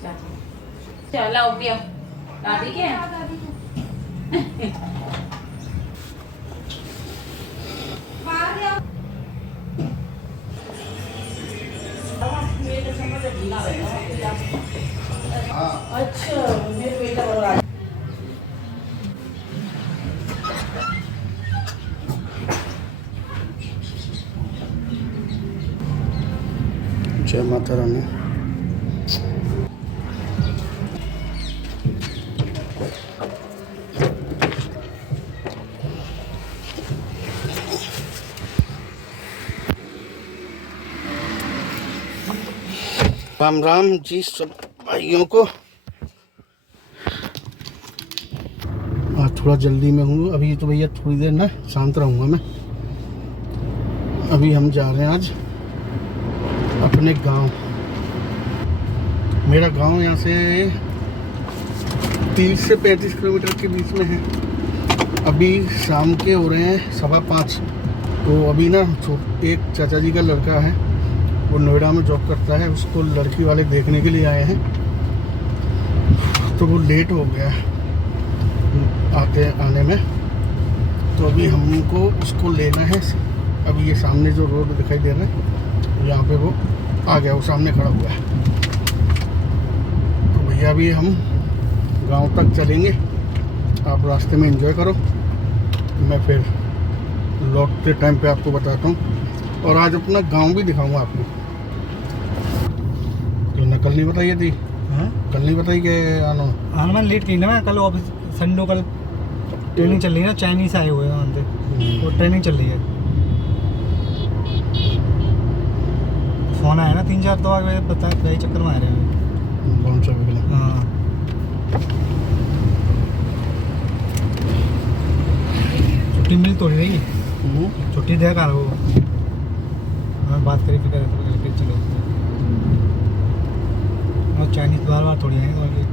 चल आओ पिया दादी के अच्छा मेरे बेटा बड़ा जय माता रानी। राम राम जी सब भाइयों को। आज थोड़ा जल्दी में हूँ अभी, तो भैया थोड़ी देर ना शांत रहूँगा मैं। अभी हम जा रहे हैं आज अपने गांव। मेरा गांव यहाँ से 30 से 35 किलोमीटर के बीच में है। अभी शाम के हो रहे हैं 5:15। तो अभी ना एक चाचा जी का लड़का है, वो नोएडा में जॉब करता है, उसको लड़की वाले देखने के लिए आए हैं। तो वो लेट हो गया आने में, तो अभी हमको उसको लेना है। अभी ये सामने जो रोड दिखाई दे रहा है, यहाँ पे वो आ गया, वो सामने खड़ा हुआ है। तो भैया अभी हम गांव तक चलेंगे, आप रास्ते में एंजॉय करो, मैं फिर लौटते टाइम पे आपको बताता हूँ। और आज अपना गांव भी दिखाऊंगा आपको। तो न कल नहीं बताइए थी, कल नहीं बताई कि आना मैंने लेट की ना, मैं कल ऑफिस संडे कल ट्रेनिंग चल रही है ना, चाइनीज आए हुए हैं वहाँ से, वो ट्रेनिंग चल रही है। फोन आया ना 3-4 तो आगे बता भाई चक्कर में आ रहे हैं। कौन सा बिगला? हाँ छुट्टी मिल तो नहीं रही, छुट्टी दे कर वो हमें बात करी फिर चलो। और चाइनीज बार बार थोड़ी आएंगे तुम्हारे लिए।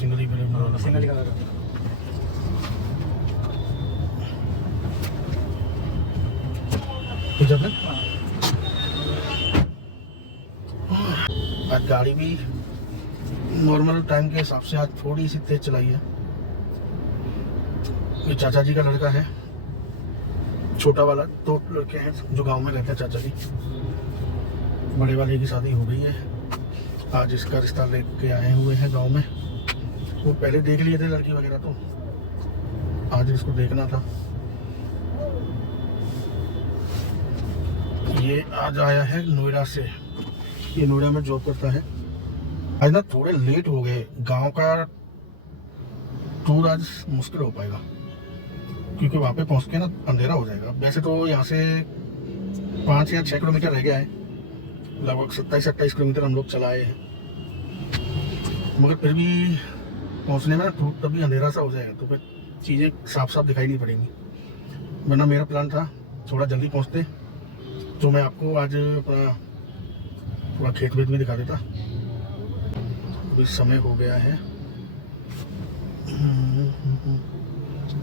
सिंगल सिंगल कलर आज गाड़ी भी नॉर्मल टाइम के हिसाब से आज थोड़ी सी तेज चलाई है। ये चाचा जी का लड़का है, छोटा वाला। 2 लड़के हैं जो गांव में रहते हैं चाचा जी। बड़े वाले की शादी हो गई है, आज इसका रिश्ता लेके आए हुए हैं गांव में। वो पहले देख लिए थे लड़की वगैरह, तो आज इसको देखना था। ये आज आया है नोएडा से, ये नोएडा में जॉब करता है। आज ना थोड़े लेट हो गए, गांव का टूर आज मुश्किल हो पाएगा क्योंकि वहाँ पे पहुँच के ना अंधेरा हो जाएगा। वैसे तो यहाँ से 5 या 6 किलोमीटर रह गया है, लगभग 27-28 किलोमीटर हम लोग चलाए हैं, मगर फिर भी पहुँचने में ना तभी अंधेरा सा हो जाएगा तो फिर चीज़ें साफ साफ दिखाई नहीं पड़ेंगी। वरना मेरा प्लान था थोड़ा जल्दी पहुँचते तो मैं आपको आज अपना थोड़ा खेत वेत में दिखा देता। अभी समय हो गया है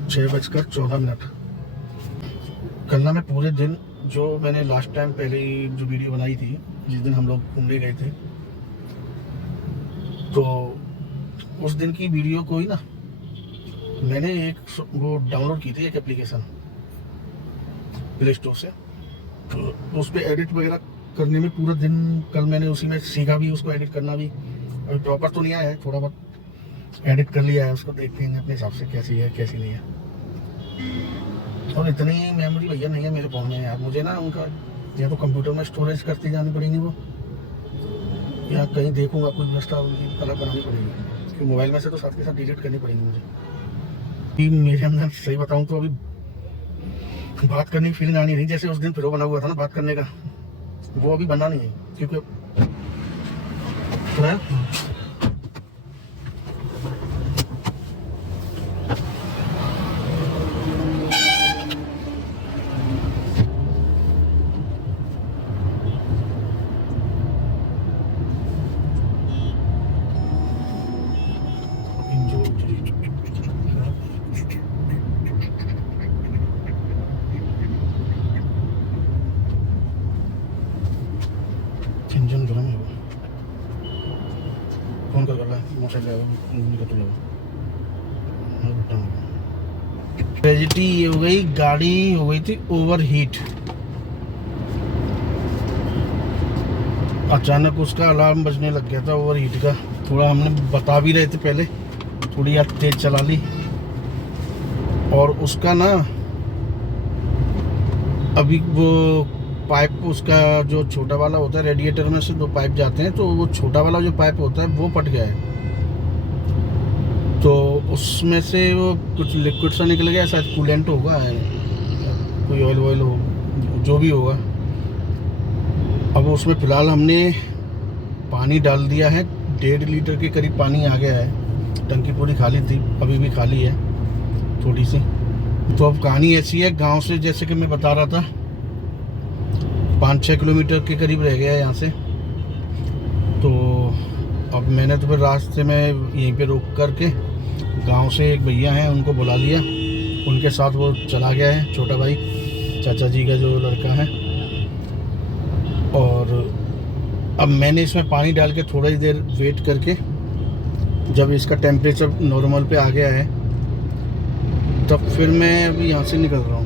6:14। कल ना मैं पूरे दिन, जो मैंने लास्ट टाइम पहले जो वीडियो बनाई थी जिस दिन हम लोग घूमने गए थे, तो उस दिन की वीडियो को ही ना मैंने एक वो डाउनलोड की थी, एक एप्लीकेशन प्ले स्टोर से, तो उस पर एडिट वगैरह करने में पूरा दिन कल मैंने उसी में सीखा भी, उसको एडिट करना भी। अभी प्रॉपर तो नहीं आया है, थोड़ा बहुत एडिट कर लिया है, उसको देखते हैं अपने हिसाब से कैसी है कैसी नहीं है। और इतनी मेमोरी भैया नहीं है मेरे फ़ोन में यार, मुझे ना उनका या तो कंप्यूटर में स्टोरेज करती जानी पड़ेगी वो, या कहीं देखूंगा कोई व्यवस्था उनकी अलग बनानी पड़ेगी, क्योंकि मोबाइल में से तो साथ के साथ डिलीट करनी पड़ेगी मुझे। मेरे अंदर सही बताऊं तो अभी बात करने की फीलिंग आनी नहीं, जैसे उस दिन फिर बना हुआ था ना बात करने का, वो अभी बना नहीं है क्योंकि इंजन गर्म है, फोन कर रहा है मोटरसाइकिल ट्रेजिडी ये हो गई, गाड़ी हो गई थी ओवर हीट। अचानक उसका अलार्म बजने लग गया था ओवर हीट का, थोड़ा हमने बता भी रहे थे पहले, थोड़ी यार तेज चला ली, और उसका ना अभी वो पाइप, उसका जो छोटा वाला होता है रेडिएटर में से 2 पाइप जाते हैं, तो वो छोटा वाला जो पाइप होता है वो फट गया है, तो उसमें से वो कुछ लिक्विड सा निकल गया, शायद कूलेंट होगा, कोई ऑयल वॉयल हो, जो भी होगा। अब उसमें फ़िलहाल हमने पानी डाल दिया है, 1.5 लीटर के करीब पानी आ गया है, टंकी पूरी खाली थी, अभी भी खाली है थोड़ी सी। तो अब कहानी ऐसी है, गांव से जैसे कि मैं बता रहा था 5-6 किलोमीटर के करीब रह गया है यहाँ से, तो अब मैंने तो फिर रास्ते में यहीं पे रोक करके गांव से एक भैया हैं उनको बुला लिया, उनके साथ वो चला गया है, छोटा भाई चाचा जी का जो लड़का है। और अब मैंने इसमें पानी डाल के थोड़ा ही देर वेट करके, जब इसका टेम्परेचर नॉर्मल पे आ गया है तब फिर मैं अभी यहाँ से निकल रहा हूँ।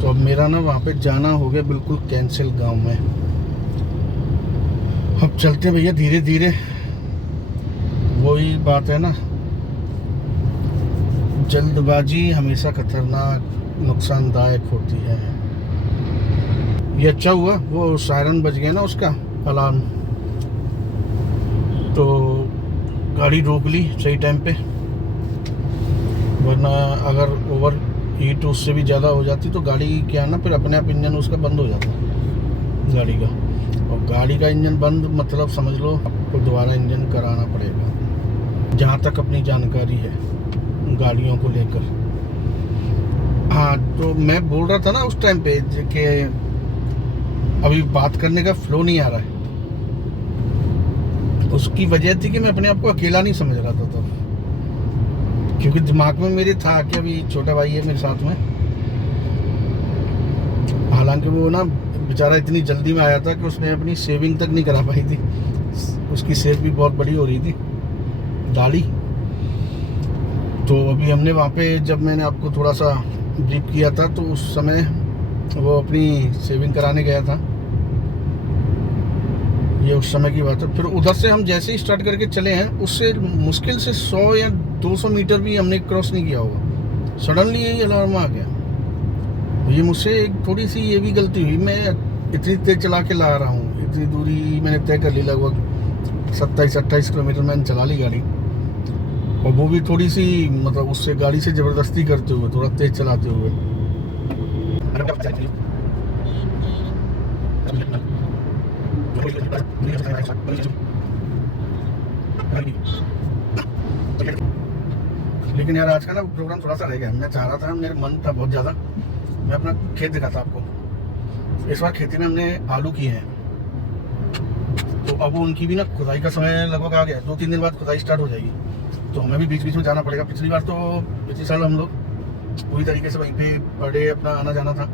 तो अब मेरा ना वहाँ पे जाना हो गया बिल्कुल कैंसिल गांव में। अब चलते भैया धीरे धीरे, वही बात है ना, जल्दबाजी हमेशा खतरनाक नुकसानदायक होती है। ये अच्छा हुआ वो सायरन बज गया ना उसका अलार्म, तो गाड़ी रोक ली सही टाइम पे, वरना अगर ओवर हीट उससे भी ज़्यादा हो जाती तो गाड़ी क्या ना फिर अपने आप इंजन उसका बंद हो जाता गाड़ी का, और गाड़ी का इंजन बंद मतलब समझ लो आपको दोबारा इंजन कराना पड़ेगा, जहाँ तक अपनी जानकारी है गाड़ियों को लेकर। हाँ, तो मैं बोल रहा था ना उस टाइम पे कि अभी बात करने का फ्लो नहीं आ रहा है, उसकी वजह थी कि मैं अपने आप को अकेला नहीं समझ रहा था तब, क्योंकि दिमाग में मेरे था कि अभी छोटा भाई है मेरे साथ में। हालांकि वो ना बेचारा इतनी जल्दी में आया था कि उसने अपनी शेविंग तक नहीं करा पाई थी, उसकी सेव भी बहुत बड़ी हो रही थी दाढ़ी। तो अभी हमने वहाँ पे, जब मैंने आपको थोड़ा सा ब्रीफ किया था तो उस समय वो अपनी शेविंग कराने गया था, ये उस समय की बात है। फिर उधर से हम जैसे ही स्टार्ट करके चले हैं, उससे मुश्किल से 100 या 200 मीटर भी हमने क्रॉस नहीं किया होगा, सडनली यही अलार्म आ गया। ये मुझसे एक थोड़ी सी ये भी गलती हुई, मैं इतनी तेज चला के ला रहा हूँ, इतनी दूरी मैंने तय कर ली, लगभग 27-28 किलोमीटर मैंने चला ली गाड़ी, और वो भी थोड़ी सी मतलब उससे गाड़ी से ज़बरदस्ती करते हुए, थोड़ा तेज चलाते हुए। लेकिन यार आज का ना प्रोग्राम थोड़ा सा रह गया, मैं चाह रहा था, मेरा मन था बहुत ज़्यादा, मैं अपना खेत दिखाता आपको। इस बार खेती में हमने आलू किए हैं, तो अब उनकी भी ना खुदाई का समय लगभग आ गया, 2-3 दिन बाद खुदाई स्टार्ट हो जाएगी, तो हमें भी बीच बीच में जाना पड़ेगा। पिछली साल हम लोग पूरी तरीके से वहीं पे पर डे अपना आना जाना था।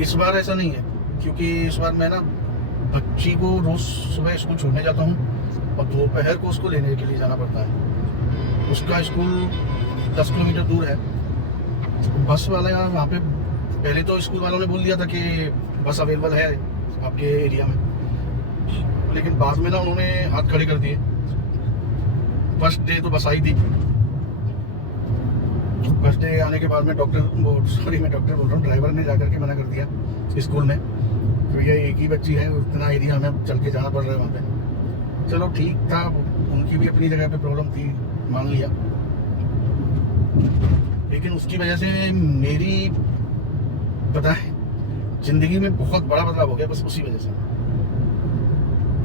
इस बार ऐसा नहीं है, क्योंकि इस बार मैं ना बच्ची को रोज़ सुबह स्कूल छोड़ने जाता हूँ और दोपहर को उसको लेने के लिए जाना पड़ता है। उसका स्कूल 10 किलोमीटर दूर है। बस वाला यार वहाँ पे पहले तो स्कूल वालों ने बोल दिया था कि बस अवेलेबल है आपके एरिया में, लेकिन बाद में ना उन्होंने हाथ खड़े कर दिए। फर्स्ट डे तो बस आई थी, फर्स्ट डे आने के बाद में ड्राइवर ने जाकर के मना कर दिया स्कूल में, क्योंकि एक ही बच्ची है, उतना एरिया हमें चल के जाना पड़ रहा है वहाँ पे। चलो ठीक था, उनकी भी अपनी जगह पे प्रॉब्लम थी, मान लिया, लेकिन उसकी वजह से मेरी पता है जिंदगी में बहुत बड़ा बदलाव हो गया बस उसी वजह से।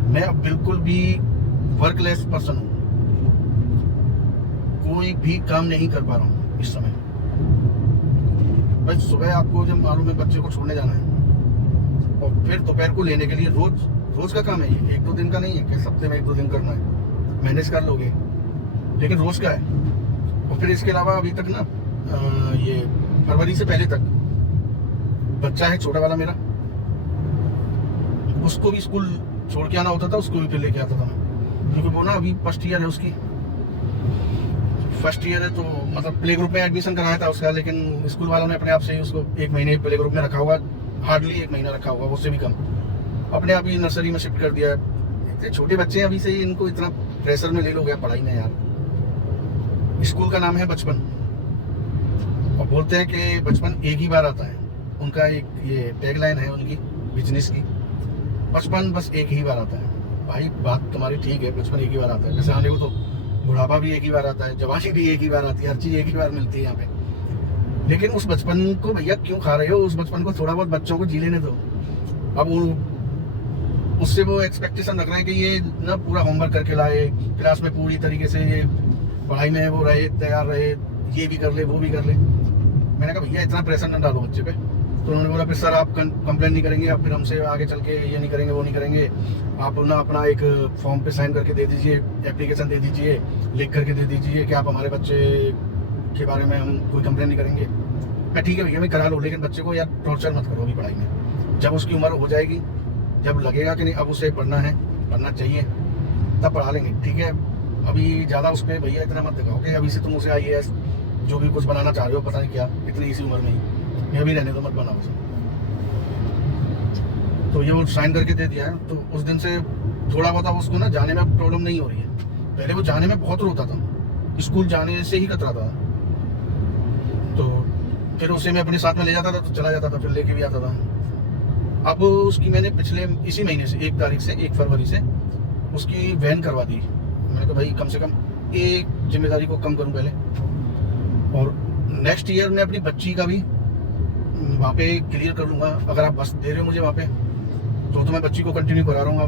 मैं अब बिल्कुल भी वर्कलेस पर्सन हूँ, कोई भी काम नहीं कर पा रहा हूँ इस समय। बस सुबह आपको जब मालूम है बच्चे को छोड़ने जाना है, और फिर दोपहर को लेने के लिए रोज का काम है ये, 1-2 दिन का नहीं है कि हफ्ते में 1-2 दिन करना है, मैनेज कर लोगे, लेकिन रोज का है। और फिर इसके अलावा अभी तक ना ये फरवरी से पहले तक बच्चा है छोटा वाला मेरा, उसको भी स्कूल छोड़ के आना होता था, उसको भी फिर लेके आता था मैं, क्योंकि वो ना अभी फर्स्ट ईयर है, उसकी फर्स्ट ईयर है, तो मतलब प्ले ग्रुप में एडमिशन कराया था उसका, लेकिन स्कूल वालों ने अपने आप से ही उसको 1 महीने प्ले ग्रुप में रखा हुआ, हार्डली 1 महीना रखा हुआ, उससे भी कम, अपने आप ही नर्सरी में शिफ्ट कर दिया। इतने छोटे बच्चे हैं अभी से ही, इनको इतना प्रेशर में ले लो गया पढ़ाई में यार। स्कूल का नाम है बचपन, और बोलते हैं कि बचपन एक ही बार आता है, उनका एक ये टैगलाइन है उनकी बिजनेस की, बचपन बस एक ही बार आता है। भाई बात तुम्हारी ठीक है, बचपन एक ही बार आता है, जैसे आने को तो बुढ़ापा भी एक ही बार आता है, जवानी भी एक ही बार आती है, हर चीज़ एक ही बार मिलती है यहाँ पे, लेकिन उस बचपन को भैया क्यों खा रहे हो? उस बचपन को थोड़ा बहुत बच्चों को जी लेने दो। अब उससे वो एक्सपेक्टेशन रख रहे हैं कि ये ना पूरा होमवर्क करके लाए, क्लास में पूरी तरीके से ये पढ़ाई में वो रहे, तैयार रहे, ये भी कर ले वो भी कर ले। मैंने कहा भैया इतना प्रेशर न डालो बच्चे पे। तो उन्होंने बोला फिर सर आप कंप्लेन नहीं करेंगे, आप फिर हमसे आगे चल के ये नहीं करेंगे वो नहीं करेंगे, आप ना अपना एक फॉर्म पे साइन करके दे दीजिए, एप्लीकेशन दे दीजिए, लिख करके दे दीजिए कि आप हमारे बच्चे के बारे में हम कोई कंप्लेन नहीं करेंगे। मैं ठीक है भैया मैं करा लो, लेकिन बच्चे को यार टॉर्चर मत करो अभी पढ़ाई में। जब उसकी उम्र हो जाएगी, जब लगेगा कि नहीं अब उसे पढ़ना है, पढ़ना चाहिए, तब पढ़ा लेंगे, ठीक है। अभी ज़्यादा उस पर भैया इतना मत दिखाओ कि अभी से तुम उसे IAS जो भी कुछ बनाना चाह रहे हो, पता नहीं क्या, इतनी इसी उम्र में ही, ये भी रहने दो, मत बनाओ उसे। तो ये वो साइन करके दे दिया है, तो उस दिन से थोड़ा बहुत उसको ना जाने में प्रॉब्लम नहीं हो रही है। पहले वो जाने में बहुत रोता था, स्कूल जाने से ही कतराता था, तो फिर उसे मैं अपने साथ में ले जाता था तो चला जाता था, फिर लेके भी आता था। अब उसकी मैंने पिछले इसी महीने से 1 तारीख से 1 फरवरी से उसकी वैन करवा दी। मैंने कहा भाई कम से कम एक जिम्मेदारी को कम करूं पहले, और नेक्स्ट ईयर मैं अपनी बच्ची का भी वहाँ पे क्लियर कर लूँगा। अगर आप बस दे रहे हो मुझे वहाँ पे तो मैं बच्ची को कंटिन्यू करा रहूँगा,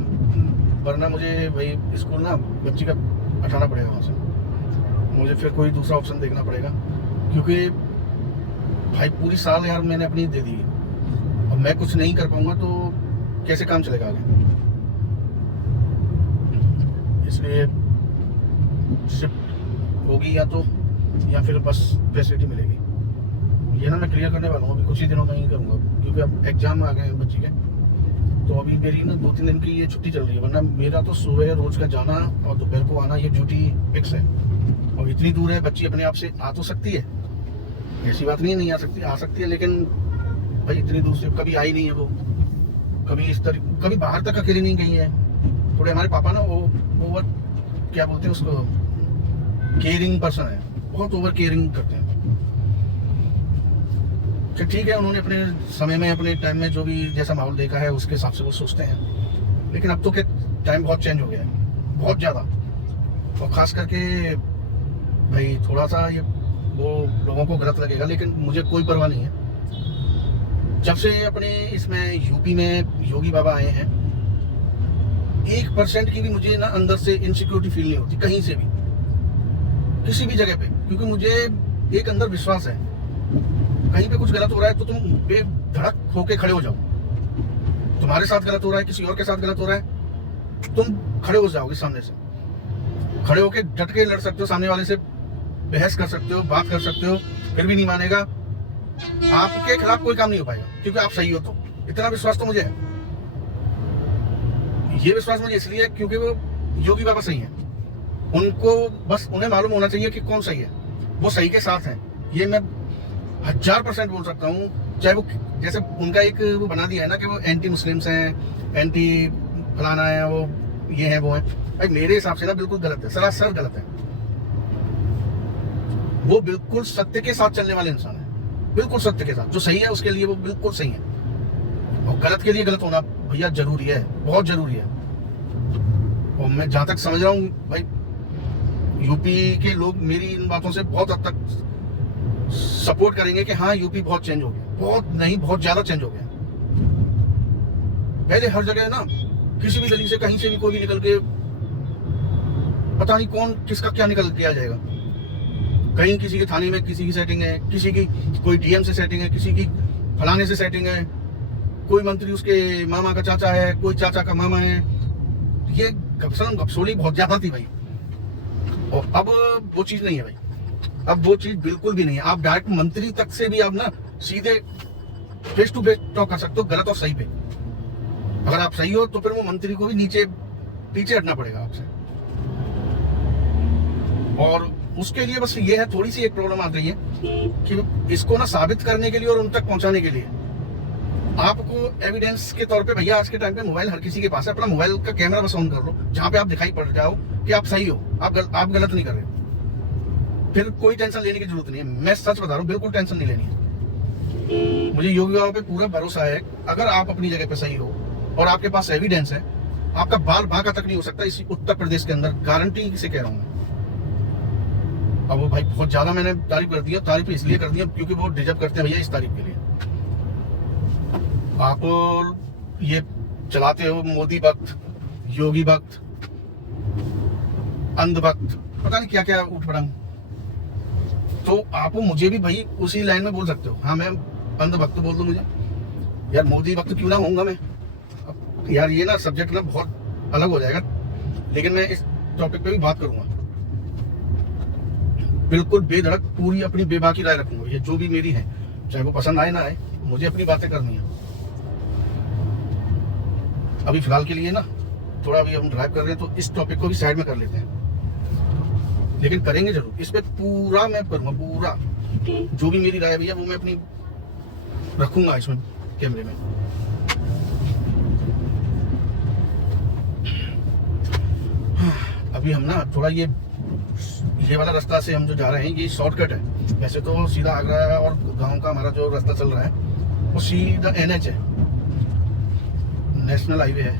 वरना मुझे भाई स्कूल ना बच्ची का हटाना पड़ेगा वहाँ से, मुझे फिर कोई दूसरा ऑप्शन देखना पड़ेगा, क्योंकि भाई पूरी साल यार मैंने अपनी दे दी, अब मैं कुछ नहीं कर पाऊँगा तो कैसे काम चलेगा आगे। इसलिए शिफ्ट होगी या फिर बस फैसिलिटी मिलेगी, ये ना मैं क्लियर करने वाला हूँ अभी कुछ ही दिनों में ही करूँगा, क्योंकि अब एग्जाम आ गए हैं बच्ची के। तो अभी मेरी ना 2-3 दिन की ये छुट्टी चल रही है, वरना मेरा तो सुबह रोज का जाना और दोपहर को आना ये ड्यूटी फिक्स है। और इतनी दूर है, बच्ची अपने आप से आ तो सकती है, ऐसी बात नहीं आ सकती है, लेकिन भाई इतनी दूर से कभी आई नहीं है वो, कभी इस तरह कभी बाहर तक अकेली नहीं गई है। थोड़े हमारे पापा ना वो ओवर क्या बोलते हैं उसको, केयरिंग पर्सन है, बहुत ओवर केयरिंग करते हैं। कि ठीक है, उन्होंने अपने समय में अपने टाइम में जो भी जैसा माहौल देखा है उसके हिसाब से वो सोचते हैं। लेकिन अब तो क्या टाइम बहुत चेंज हो गया है, बहुत ज़्यादा। और ख़ास करके भाई थोड़ा सा ये वो लोगों को गलत लगेगा, लेकिन मुझे कोई परवाह नहीं है। जब से अपने इसमें यूपी में योगी बाबा आए हैं, 1% की भी मुझे ना अंदर से इनसिक्योरिटी फील नहीं होती कहीं से भी, किसी भी जगह पे। क्योंकि मुझे एक अंदर विश्वास है, कहीं पे कुछ गलत हो रहा है तो तुम बेधड़क होके खड़े हो जाओ। तुम्हारे साथ गलत हो रहा है, किसी और के साथ गलत हो रहा है, तुम खड़े हो जाओगे, सामने से खड़े होके डट के लड़ सकते हो, सामने वाले से बहस कर सकते हो, बात कर सकते हो, फिर भी नहीं मानेगा, आपके खिलाफ कोई काम नहीं हो पाएगा, क्योंकि आप सही हो। तो इतना विश्वास तो मुझे है। ये विश्वास मुझे इसलिए है क्योंकि वो योगी बाबा सही है। उनको बस उन्हें मालूम होना चाहिए कि कौन सही है, वो सही के साथ है। ये मैं 1000% बोल सकता हूँ। चाहे वो जैसे उनका एक वो बना दिया है ना कि वो एंटी मुस्लिम्स हैं, एंटी फलाना है, वो ये है वो है, भाई मेरे हिसाब से ना बिल्कुल गलत है, सरासर गलत है। वो बिल्कुल सत्य के साथ चलने वाले इंसान है, बिल्कुल सत्य के साथ। जो सही है उसके लिए वो बिल्कुल सही है, और गलत के लिए गलत होना भैया जरूरी है, बहुत जरूरी है। और मैं जहां तक समझ रहा हूँ भाई, यूपी के लोग मेरी इन बातों से बहुत हद तक सपोर्ट करेंगे कि हाँ यूपी बहुत चेंज हो गया, बहुत नहीं बहुत ज्यादा चेंज हो गया। पहले हर जगह ना किसी भी गली से कहीं से भी कोई भी निकल के पता नहीं कौन किसका क्या निकल के आ जाएगा। कहीं किसी के थाने में किसी की सेटिंग है, किसी की कोई डीएम से सेटिंग है, किसी की फलाने से सेटिंग है, कोई मंत्री उसके मामा का चाचा है, कोई चाचा का मामा है। ये घपसोली बहुत ज्यादा थी भाई, और अब वो चीज नहीं है भाई, अब वो चीज बिल्कुल भी नहीं है। आप डायरेक्ट मंत्री तक से भी आप ना सीधे फेस टू फेस टॉक कर सकते हो, गलत और सही पे। अगर आप सही हो तो फिर वो मंत्री को भी नीचे पीछे हटना पड़ेगा आपसे। और उसके लिए बस ये है, थोड़ी सी एक प्रॉब्लम आ गई है कि इसको ना साबित करने के लिए और उन तक पहुंचाने के लिए आपको एविडेंस के तौर पे, भैया आज के टाइम पे मोबाइल हर किसी के पास है, अपना मोबाइल का कैमरा बस ऑन कर लो, जहां पे आप दिखाई पड़ जाओ कि आप सही हो, आप गलत नहीं कर रहे हो, फिर कोई टेंशन लेने की जरूरत नहीं है। मैं सच बता रहा हूँ, बिल्कुल टेंशन नहीं लेनी है। मुझे योगी बाबा पे पूरा भरोसा है। अगर आप अपनी जगह पे सही हो और आपके पास एविडेंस है, आपका बाल बांका तक नहीं हो सकता इसी उत्तर प्रदेश के अंदर, गारंटी से कह रहा हूँ मैं। अब वो भाई बहुत ज्यादा मैंने तारीफ कर दी है, तारीफ इसलिए कर दी है क्योंकि वो डिजर्व करते हैं भैया इस तारीफ के लिए। आप ये चलाते हो मोदी भक्त, योगी भक्त, अंध भक्त, पता नहीं क्या क्या उठ पड़ंग, तो आप मुझे भी भाई उसी लाइन में बोल सकते हो। हाँ मैं अंध भक्त बोल दो मुझे, यार मोदी भक्त क्यों ना होऊंगा मैं। यार ये ना सब्जेक्ट ना बहुत अलग हो जाएगा, लेकिन मैं इस टॉपिक पे भी बात करूंगा। बिल्कुल बेधड़क पूरी अपनी बेबाकी राय रखूंगा, ये जो भी मेरी है, चाहे वो पसंद आए ना आए, मुझे अपनी बातें करनी है। अभी फिलहाल के लिए ना थोड़ा अभी हम ड्राइव कर रहे हैं तो इस टॉपिक को भी साइड में कर लेते हैं, लेकिन करेंगे जरूर। इस पे पूरा मैं करूंगा, पूरा जो भी मेरी राय भैया वो मैं अपनी रखूंगा इसमें कैमरे में। अभी हम ना थोड़ा ये वाला रास्ता से हम जो जा रहे हैं, ये शॉर्टकट है। वैसे तो सीधा आगरा और गांव का हमारा जो रास्ता चल रहा है वो सीधा NH है, नेशनल हाईवे है।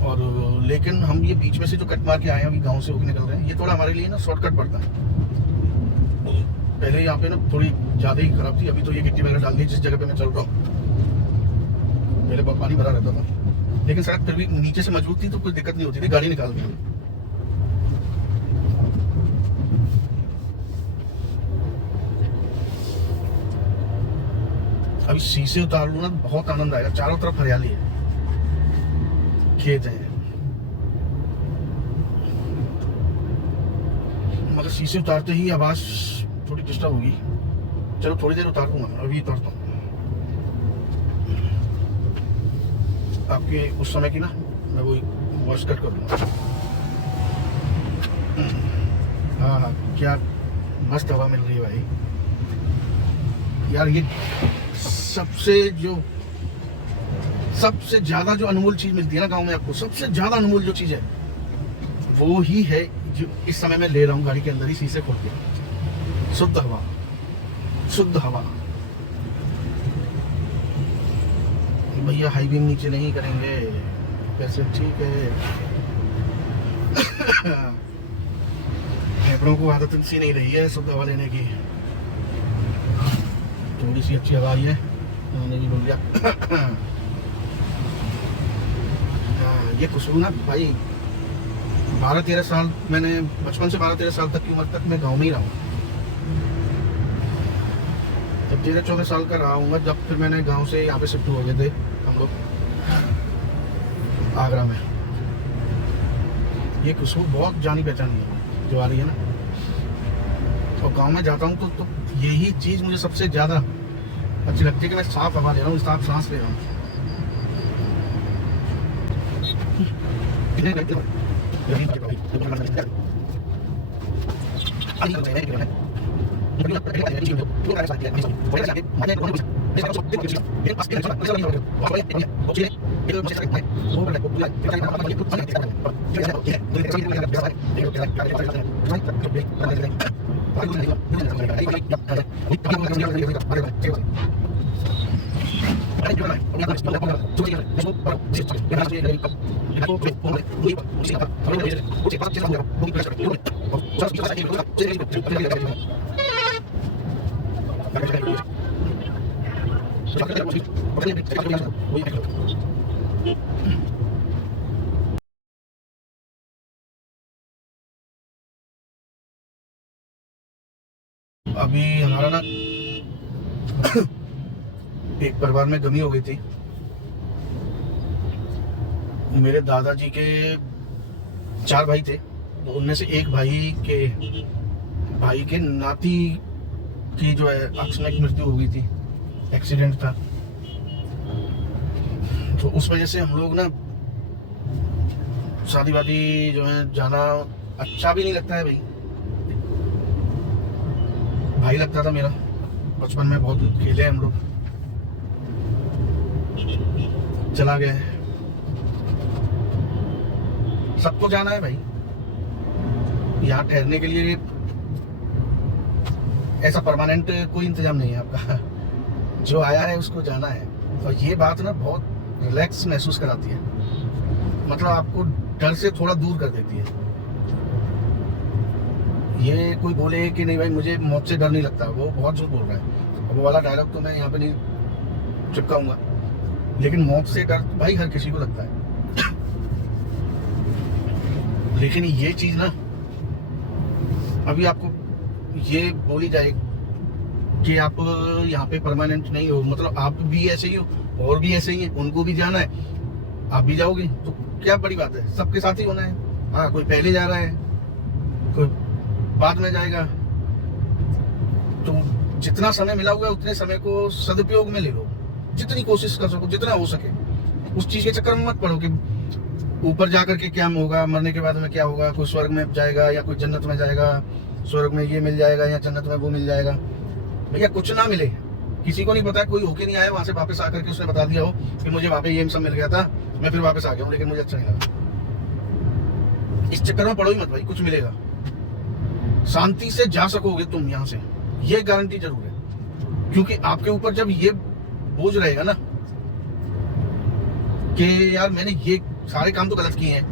और लेकिन हम ये बीच में से जो कट मार के आए हैं, अभी गांव से होकर निकल रहे हैं, ये थोड़ा हमारे लिए ना शॉर्टकट पड़ता है। पहले यहाँ पे ना थोड़ी ज़्यादा ही खराब थी, अभी तो ये गिट्टी वगैरह डाल दी जिस जगह पे मैं चल रहा हूँ। पहले बहुत पानी भरा रहता था, लेकिन सड़क फिर भी नीचे से मजबूत थी तो कोई दिक्कत नहीं होती थी, गाड़ी निकाल दी। अभी शीशे उतार लूँ ना, बहुत आनंद आएगा। चारों तरफ हरियाली है, खेत है, मगर शीशे उतारते ही आवाज थोड़ी डिस्टर्ब होगी। चलो थोड़ी देर उतार दूंगा, अभी उतारता हूँ। आपके उस समय की ना मैं वही वॉइस कट कर दूंगा। हाँ, क्या मस्त हवा मिल रही है भाई यार। ये सबसे ज्यादा जो अनमोल चीज मिलती है ना गांव में, आपको सबसे ज्यादा अनमोल जो चीज है वो ही है जो इस समय मैं ले रहा हूँ गाड़ी के अंदर ही शीशे खोल के। शुद्ध हवा, शुद्ध हवा। भैया हाई बीम नीचे नहीं करेंगे कैसे? ठीक है। फेफड़ों को आदत सी नहीं रही है शुद्ध हवा लेने की। थोड़ी सी अच्छी हवा आई है, मैंने भी बोल दिया। ये खुशबू ना भाई, 12-13 साल मैंने बचपन से 12-13 साल तक की उम्र तक मैं गांव में ही रहा हूँ। जब 13-14 साल का रहा हूँ, जब फिर मैंने गांव से यहाँ पे शिफ्ट हो गए थे हम लोग आगरा में। ये खुशबू बहुत जानी पहचानी है जो आ रही है ना। और गांव में जाता हूँ तो यही चीज़ मुझे सबसे ज़्यादा अच्छी लगती है कि मैं साफ हवा ले रहा हूँ, साफ सांस ले रहा हूँ। अभी हमारा ना एक परिवार में गमी हो गई थी। मेरे दादाजी के 4 भाई थे, तो उनमें से एक भाई के नाती की जो है अचानक मृत्यु हो गई थी, एक्सीडेंट था। तो उस वजह से हम लोग ना शादी वादी जो है जाना अच्छा भी नहीं लगता है भाई। भाई लगता था मेरा, बचपन में बहुत खेले हम लोग, चला गया। सबको जाना है भाई, यहाँ ठहरने के लिए ऐसा परमानेंट कोई इंतजाम नहीं है आपका। जो आया है उसको जाना है। और ये बात ना बहुत रिलैक्स महसूस कराती है, मतलब आपको डर से थोड़ा दूर कर देती है। ये कोई बोले कि नहीं भाई मुझे मौत से डर नहीं लगता, वो बहुत झूठ बोल रहा है। वो वाला डायलॉग तो मैं यहाँ पे नहीं चिपकाऊंगा, लेकिन मौत से डर भाई हर किसी को लगता है। लेकिन ये चीज ना अभी आपको ये बोली जाए कि आप यहाँ पे परमानेंट नहीं हो, मतलब आप भी ऐसे ही हो और भी ऐसे ही है, उनको भी जाना है, आप भी जाओगे, तो क्या बड़ी बात है, सबके साथ ही होना है। हाँ, कोई पहले जा रहा है, कोई बाद में जाएगा। तो जितना समय मिला हुआ है उतने समय को सदुपयोग में ले लो, जितनी कोशिश कर सको, जितना हो सके। उस चीज के चक्कर में मत पड़ो कि ऊपर जाकर के क्या होगा, मरने के बाद में क्या होगा, कोई स्वर्ग में जाएगा या कोई जन्नत में जाएगा, स्वर्ग में ये मिल जाएगा या जन्नत में वो मिल जाएगा। भैया कुछ ना मिले, किसी को नहीं पता है। कोई होके नहीं आया वहां से वापस आकर के उसने बता दिया हो कि मुझे वहां पे ये सब मिल गया था, मैं फिर वापस आ गया हूँ, लेकिन मुझे अच्छा नहीं लगा। इस चक्कर में पड़ो ही मत भाई, कुछ मिलेगा। शांति से जा सकोगे तुम यहाँ से, ये गारंटी जरूर है। क्योंकि आपके ऊपर जब ये बोझ रहेगा ना कि यार मैंने ये सारे काम तो गलत किए हैं,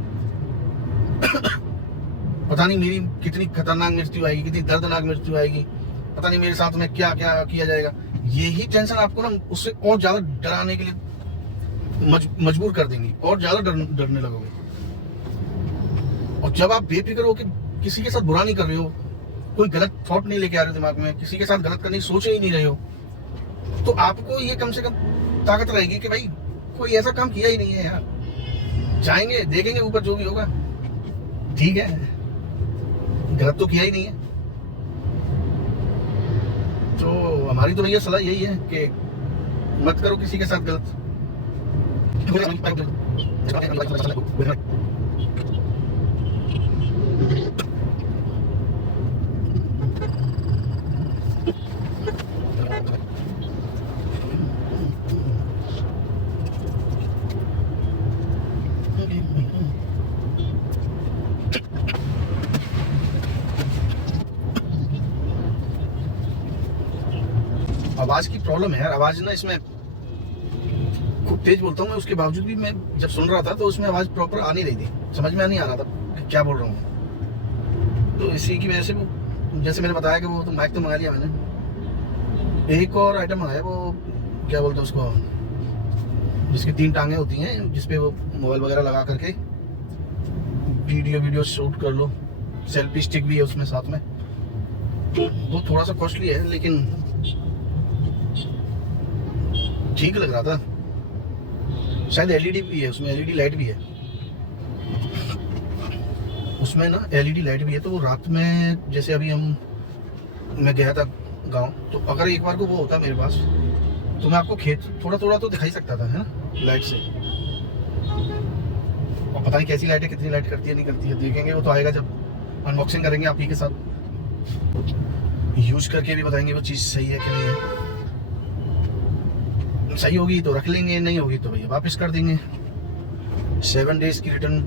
पता नहीं मेरी कितनी खतरनाक मृत्यु आएगी, कितनी दर्दनाक मृत्यु आएगी, पता नहीं मेरे साथ में क्या क्या किया जाएगा। यही टेंशन आपको ना उससे और ज्यादा डराने के लिए मजबूर कर देंगी, और ज्यादा डरने लगोगे। और जब आप बेफिक्र हो कि किसी के साथ बुरा नहीं कर रहे हो, कोई गलत थॉट नहीं लेके आ रहे हो दिमाग में, किसी के साथ गलत करने की सोच ही नहीं रहे हो, तो आपको ये कम से कम ताकत रहेगी कि भाई कोई ऐसा काम किया ही नहीं है यार, जाएंगे देखेंगे ऊपर जो भी होगा, ठीक है, गलत तो किया ही नहीं है। तो हमारी तो भैया सलाह यही है कि मत करो किसी के साथ गलत। आवाज की प्रॉब्लम है यार, आवाज ना इसमें खूब तेज बोलता हूँ मैं, उसके बावजूद भी मैं जब सुन रहा था तो उसमें आवाज़ प्रॉपर आ नहीं रही थी, समझ में नहीं आ रहा था कि क्या बोल रहा हूँ। तो इसी की वजह से वो, जैसे मैंने बताया कि वो तो माइक तो मंगा लिया मैंने, एक और आइटम मंगाया, वो क्या बोलते हैं उसको, जिसकी 3 टांगें होती हैं, जिसपे वो मोबाइल वगैरह लगा करके वीडियो शूट कर लो। सेल्फी स्टिक भी है उसमें साथ में। वो थोड़ा सा कॉस्टली है लेकिन ठीक लग रहा था। शायद एलईडी भी है उसमें, एलईडी लाइट भी है उसमें ना, एलईडी लाइट भी है। तो वो रात में, जैसे अभी मैं गया था गांव, तो अगर एक बार को वो होता मेरे पास तो मैं आपको खेत थोड़ा थोड़ा तो दिखाई सकता था, है ना, लाइट से। और पता नहीं कैसी लाइट है, कितनी लाइट करती है नहीं करती है, देखेंगे। वो तो आएगा जब अनबॉक्सिंग करेंगे आप ही के साथ, यूज करके भी बताएंगे वो चीज़ सही है कि नहीं है। सही होगी तो रख लेंगे, नहीं होगी तो भैया वापस कर देंगे। 7 डेज की रिटर्न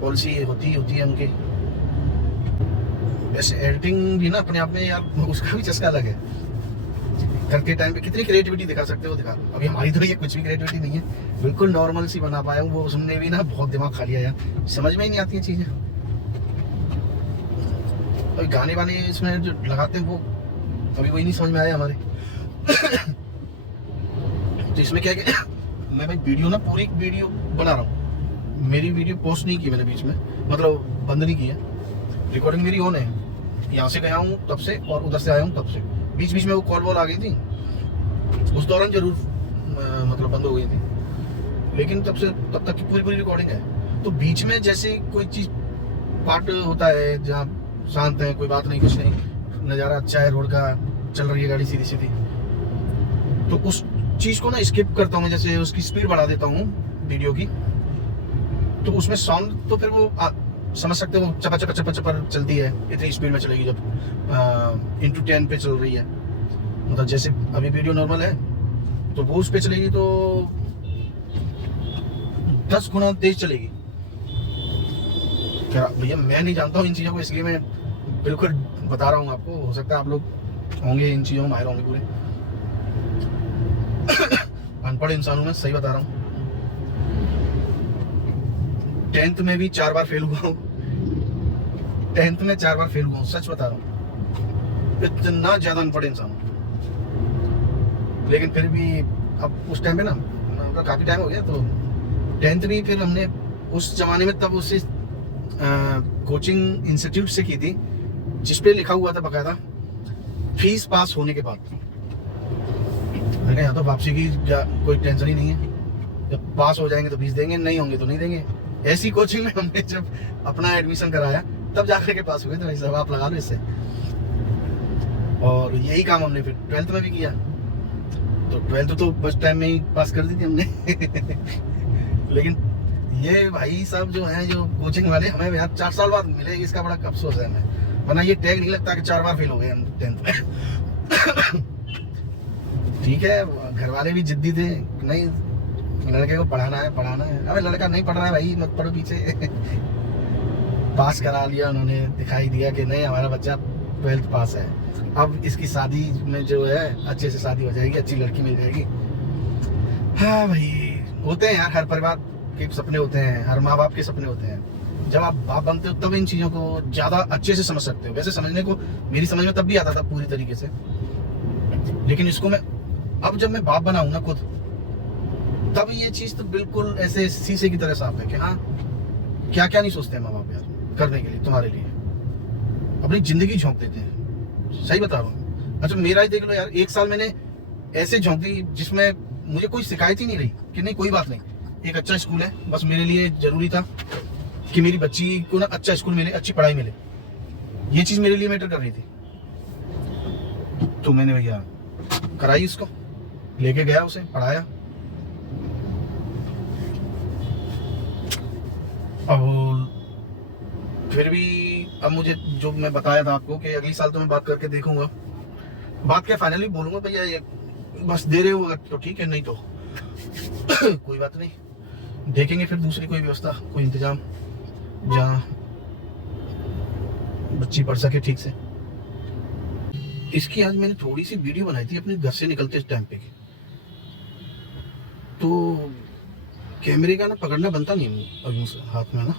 पॉलिसी होती है उनकी। वैसे एडिटिंग भी ना अपने आप में यार, उसका भी चस्का अलग है। करते टाइम पे कितनी क्रिएटिविटी दिखा सकते हो दिखा। अभी हमारी तो ये कुछ भी क्रिएटिविटी नहीं है, बिल्कुल नॉर्मल सी बना पाया हूँ। वो सुनने भी ना बहुत दिमाग खा लिया यार, समझ में ही नहीं आती है चीज़ें। और गाने वाने इसमें जो लगाते हैं वो अभी वही नहीं समझ में आया हमारे। तो इसमें क्या है, मैं भाई वीडियो ना, पूरी वीडियो बना रहा हूँ। मेरी वीडियो पोस्ट नहीं की मैंने बीच में, मतलब बंद नहीं की है। रिकॉर्डिंग मेरी ऑन है, यहाँ से गया हूँ तब से और उधर से आया हूँ तब से। बीच में वो कॉल वॉल आ गई थी, उस दौरान जरूर मतलब बंद हो गई थी, लेकिन तब तक की पूरी रिकॉर्डिंग है। तो बीच में जैसे कोई चीज़ पार्ट होता है जहाँ शांत है, कोई बात नहीं, कुछ नहीं, नज़ारा अच्छा है, रोड का, चल रही है गाड़ी सीधी सीधी, तो उस चीज़ को ना स्किप करता हूँ मैं। जैसे उसकी स्पीड बढ़ा देता हूँ वीडियो की, तो उसमें साउंड तो फिर वो समझ सकते हो, चपा चलती है, इतनी स्पीड में चलेगी जब into 10 पे चल रही है। मतलब जैसे अभी वीडियो नॉर्मल है तो वो उस पे चलेगी तो 10 गुना तेज चलेगी। क्या भैया, मैं नहीं जानता हूँ इन चीज़ों को, इसलिए मैं बिल्कुल बता रहा हूँ आपको। हो सकता है आप लोग होंगे इन चीज़ों में माहिर होंगे पूरे। अनपढ़ इंसान हूँ मैं, सही बता रहा हूँ। 10th में भी 4 बार फेल हुआ हूँ, 10th में 4 बार फेल हुआ हूँ, सच बता रहा हूँ। इतना ज्यादा अनपढ़ इंसान हूँ, लेकिन फिर भी अब उस टाइम पे ना, मतलब काफी टाइम हो गया, तो 10th भी फिर हमने उस जमाने में तब उससे कोचिंग इंस्टीट्यूट से की थी, जिसपे लिखा हुआ था बकायदा फीस पास होने के बाद। मैंने यहाँ तो वापसी की कोई टेंशन ही नहीं है, जब पास हो जाएंगे तो फीस देंगे, नहीं होंगे तो नहीं देंगे। ऐसी कोचिंग में हमने जब अपना एडमिशन कराया तब जाकर के पास हुए थे भाई साहब, आप लगा लो इससे। और यही काम हमने फिर 12th में भी किया। तो 12th तो फर्स्ट टाइम में ही पास कर दी थी हमने। लेकिन ये भाई साहब जो हैं, जो कोचिंग वाले, हमें यार 4 साल बाद मिले, इसका बड़ा अफसोस है हमें। वरना ये टैग नहीं लगता कि 4 बार फेल हो गए हम 10th में। ठीक है, घर वाले भी जिद्दी थे, नहीं लड़के को पढ़ाना है। अबे लड़का नहीं पढ़ रहा है भाई, मत पढ़ो पीछे। पास करा लिया उन्होंने, दिखाई दिया कि नहीं हमारा बच्चा 12th पास है। अब इसकी शादी में जो है अच्छे से शादी हो जाएगी, अच्छी लड़की मिल जाएगी। हाँ भाई, होते हैं यार, हर परिवार के सपने होते हैं, हर माँ बाप के सपने होते हैं। जब आप बाप बनते हो तब इन चीज़ों को ज़्यादा अच्छे से समझ सकते हो। वैसे समझने को मेरी समझ में तब भी आता था पूरी तरीके से, लेकिन इसको मैं अब जब मैं बाप बना हूं ना खुद, तब ये चीज़ तो बिल्कुल ऐसे शीशे की तरह साफ है कि हाँ, क्या क्या नहीं सोचते हैं माँ बाप यार करने के लिए, तुम्हारे लिए अपनी जिंदगी झोंक देते हैं। सही बता रहा हूँ। अच्छा मेरा ही देख लो यार, 1 साल मैंने ऐसे झोंक दी जिसमें मुझे कोई शिकायत ही नहीं रही कि नहीं कोई बात नहीं, एक अच्छा स्कूल है, बस मेरे लिए जरूरी था कि मेरी बच्ची को ना अच्छा स्कूल मिले, अच्छी पढ़ाई मिले। ये चीज़ मेरे लिए मैटर कर रही थी। तो मैंने भैया कराई, उसको लेके गया, उसे पढ़ाया। अब फिर भी अब मुझे जो मैं बताया था आपको कि अगली साल तो मैं बात करके देखूंगा। बात क्या फाइनली बोलूंगा भैया, ये बस दे रहे हो तो ठीक है, नहीं तो कोई बात नहीं, देखेंगे फिर दूसरी कोई व्यवस्था, कोई इंतजाम जहाँ बच्ची पढ़ सके ठीक से। इसकी आज मैंने थोड़ी सी वीडियो बनाई थी अपने घर से निकलते टाइम पे की, तो कैमरे का ना पकड़ना बनता नहीं अभी उस हाथ में ना।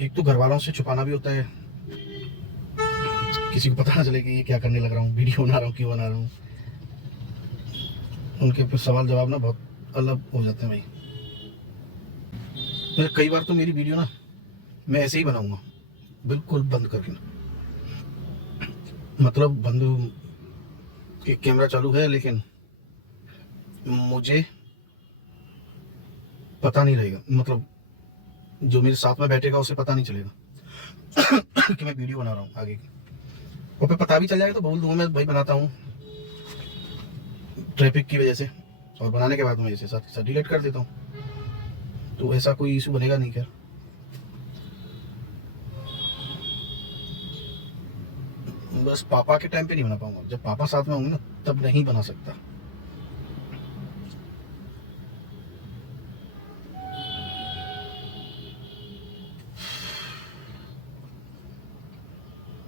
एक तो घर वालों से छुपाना भी होता है, किसी को पता ना चले कि ये क्या करने लग रहा हूँ, वीडियो बना रहा हूँ, क्यों बना रहा हूँ। उनके फिर सवाल जवाब ना बहुत अलग हो जाते हैं भाई। मैं कई बार तो मेरी वीडियो ना मैं ऐसे ही बनाऊंगा, बिल्कुल बंद करके ना, मतलब बंद कैमरा चालू है लेकिन मुझे पता नहीं रहेगा, मतलब जो मेरे साथ में बैठेगा उसे पता नहीं चलेगा कि मैं वीडियो बना रहा हूँ आगे की। और फिर पता भी चल जाएगा तो बोल दूंगा मैं भाई बनाता हूँ ट्रैफिक की वजह से, और बनाने के बाद मैं इसे साथ डिलीट कर देता हूँ, तो ऐसा कोई इशू बनेगा नहीं क्या। बस पापा के टाइम पे नहीं बना पाऊंगा, जब पापा साथ में होंगे ना तब नहीं बना सकता।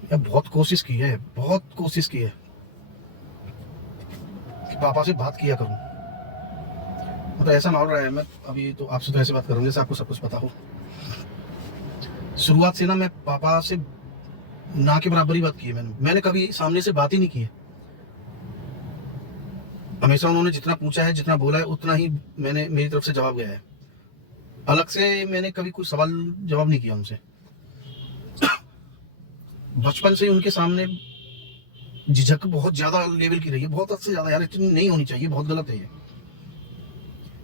यार बहुत कोशिश की है, बहुत कोशिश की है कि पापा से बात किया करूं, मतलब ऐसा माहौल रहा है। मैं अभी तो आपसे तो ऐसे बात करूंगा जैसे आपको सब कुछ पता हो। शुरुआत से ना मैं पापा से ना के बराबर ही बात की है। मैंने कभी सामने से बात ही नहीं की है। हमेशा उन्होंने जितना पूछा है, जितना बोला है, उतना ही मैंने मेरी तरफ से जवाब गया है। अलग से मैंने कभी कोई सवाल जवाब नहीं किया उनसे। बचपन से ही उनके सामने झिझक बहुत ज्यादा लेवल की रही है, बहुत हद से ज्यादा। यार इतनी नहीं होनी चाहिए, बहुत गलत है ये।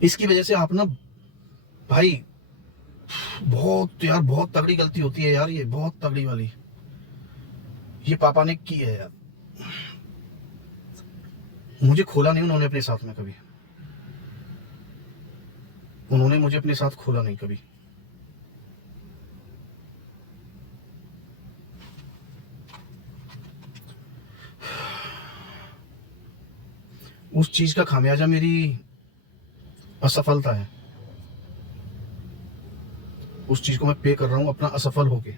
इसकी वजह से आप ना भाई बहुत तगड़ी गलती होती है यार, ये बहुत तगड़ी वाली ये पापा ने की है यार। मुझे खोला नहीं उन्होंने अपने साथ में कभी, उन्होंने मुझे अपने साथ खोला नहीं कभी। उस चीज का खामियाजा मेरी असफलता है। उस चीज को मैं पे कर रहा हूं अपना असफल होके।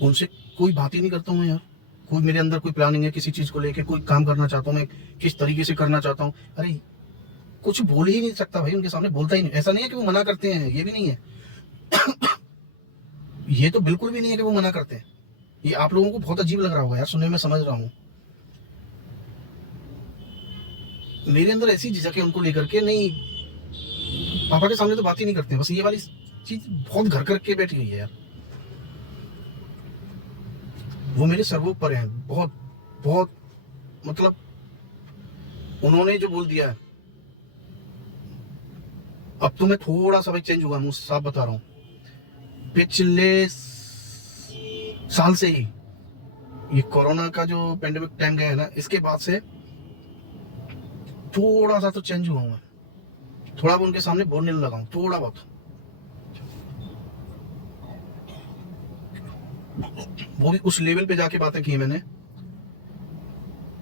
उनसे कोई बात ही नहीं करता हूं मैं यार। कोई मेरे अंदर कोई प्लानिंग है किसी चीज को लेके, कोई काम करना चाहता हूं मैं, किस तरीके से करना चाहता हूं, अरे कुछ बोल ही नहीं सकता भाई उनके सामने, बोलता ही नहीं। ऐसा नहीं है कि वो मना करते हैं, ये भी नहीं है। ये तो बिल्कुल भी नहीं है कि वो मना करते हैं। ये आप लोगों को बहुत अजीब लग रहा होगा यार सुनने में, समझ रहा हूं। मेरे अंदर ऐसी झिझक है उनको लेकर के, नहीं पापा के सामने तो बात ही नहीं करते। बस ये वाली चीज बहुत घर करके बैठी हुई है यार। वो मेरे सर्वोपरि हैं, बहुत बहुत, मतलब उन्होंने जो बोल दिया है। अब तो मैं थोड़ा सा भाई चेंज हुआ हूँ, साफ बता रहा हूँ। पिछले साल से ही ये कोरोना का जो पेंडेमिक टाइम गया है ना, इसके बाद से थोड़ा सा तो चेंज हुआ हूँ मैं। थोड़ा बहुत उनके सामने बोलने लगा हूँ, थोड़ा बहुत। वो भी उस लेवल पे जाके बातें की मैंने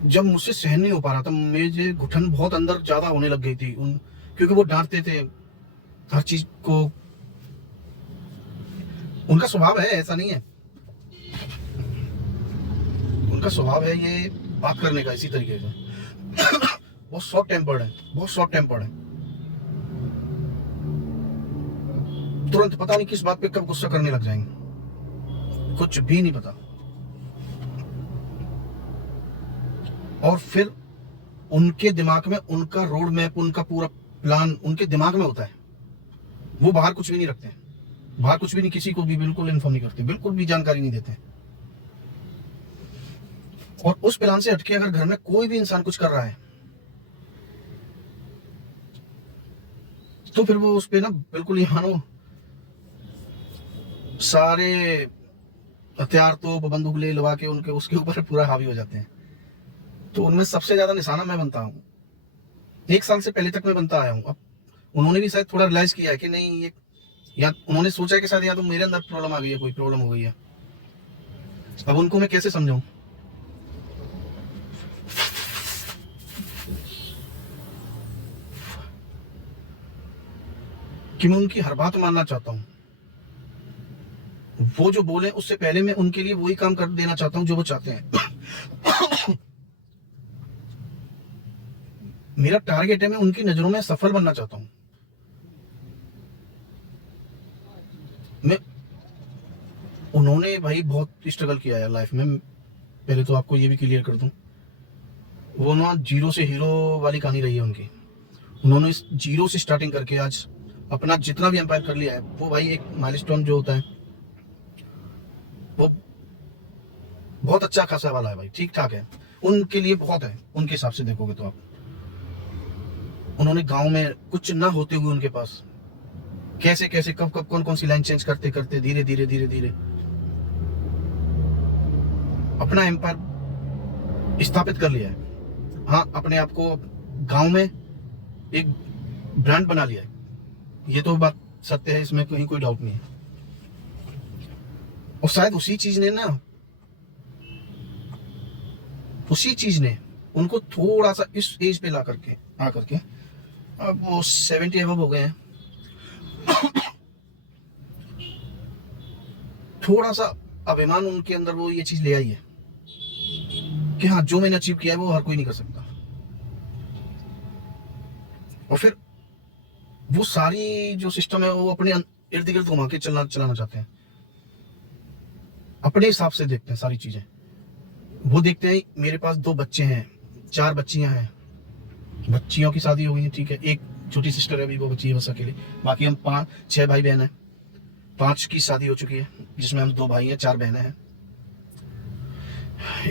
जब मुझसे सहन नहीं हो पा रहा था। मेरे घुटन बहुत अंदर ज्यादा होने लग गई थी क्योंकि वो डांटते थे हर चीज को। उनका स्वभाव है, ऐसा नहीं है, उनका स्वभाव है ये बात करने का इसी तरीके से। बहुत शॉर्ट टेम्पर्ड है, बहुत शॉर्ट टेम्पर्ड है। तुरंत पता नहीं किस बात पे कब गुस्सा करने लग जाएंगे, कुछ भी नहीं पता। और फिर उनके दिमाग में उनका रोड मैप, उनका पूरा प्लान उनके दिमाग में होता है। वो बाहर कुछ भी नहीं रखते, बाहर कुछ भी नहीं, किसी को भी बिल्कुल इन्फॉर्म नहीं करते, बिल्कुल भी जानकारी नहीं देते। और उस प्लान से हटके अगर घर में कोई भी इंसान कुछ कर रहा है तो फिर वो उस पे ना बिल्कुल, ये मानो सारे हथियार तो बंदूक ले लगा के उनके उसके ऊपर पूरा हावी हो जाते हैं। तो उनमें सबसे ज्यादा निशाना मैं बनता हूँ। 1 साल से पहले तक मैं बनता आया हूँ। अब उन्होंने भी शायद थोड़ा रियलाइज किया है कि नहीं, ये या उन्होंने सोचा है कि शायद या तो मेरे अंदर प्रॉब्लम आ गई है, कोई प्रॉब्लम हो गई है। अब उनको मैं कैसे समझाऊं कि मैं उनकी हर बात मानना चाहता हूं। वो जो बोले उससे पहले मैं उनके लिए वही काम कर देना चाहता हूं जो वो चाहते हैं। मेरा टारगेट है, मैं उनकी नजरों में सफल बनना चाहता हूं। मैं उन्होंने भाई बहुत स्ट्रगल किया है लाइफ में। पहले तो आपको ये भी क्लियर कर दूं, वो ना जीरो से हीरो वाली कहानी रही है उनकी। उन्होंने इस जीरो से स्टार्टिंग करके आज अपना जितना भी एम्पायर कर लिया है, वो भाई एक माइलस्टोन जो होता है वो बहुत अच्छा खासा वाला है भाई, ठीक ठाक है उनके लिए, बहुत है उनके हिसाब से देखोगे तो आप। उन्होंने गांव में कुछ ना होते हुए उनके पास कैसे कैसे कब कब कौन कौन सी लाइन चेंज करते करते धीरे धीरे धीरे धीरे अपना एम्पायर स्थापित कर लिया है। हाँ, अपने आप को गांव में एक ब्रांड बना लिया है, ये तो बात सत्य है, इसमें कहीं कोई डाउट नहीं है। और शायद उसी चीज ने उनको थोड़ा सा इस एज पे ला करके आकर के, अब वो 70 एबव हो गए हैं, थोड़ा सा अभिमान उनके अंदर वो ये चीज ले आई है कि हाँ, जो मैंने अचीव किया है वो हर कोई नहीं कर सकता। और फिर वो सारी जो सिस्टम है वो अपने इर्द गिर्द घुमा के चलाना चाहते हैं, अपने हिसाब से देखते हैं सारी चीजें। वो देखते हैं मेरे पास 2 बच्चे हैं, 4 बच्चियां हैं, बच्चियों की शादी हो गई है, ठीक है, एक छोटी सिस्टर है अभी, वो बच्ची है बस अकेले। बाकी हम 6 भाई बहन हैं, 5 की शादी हो चुकी है, जिसमें हम 2 भाई हैं, 4 बहनें हैं।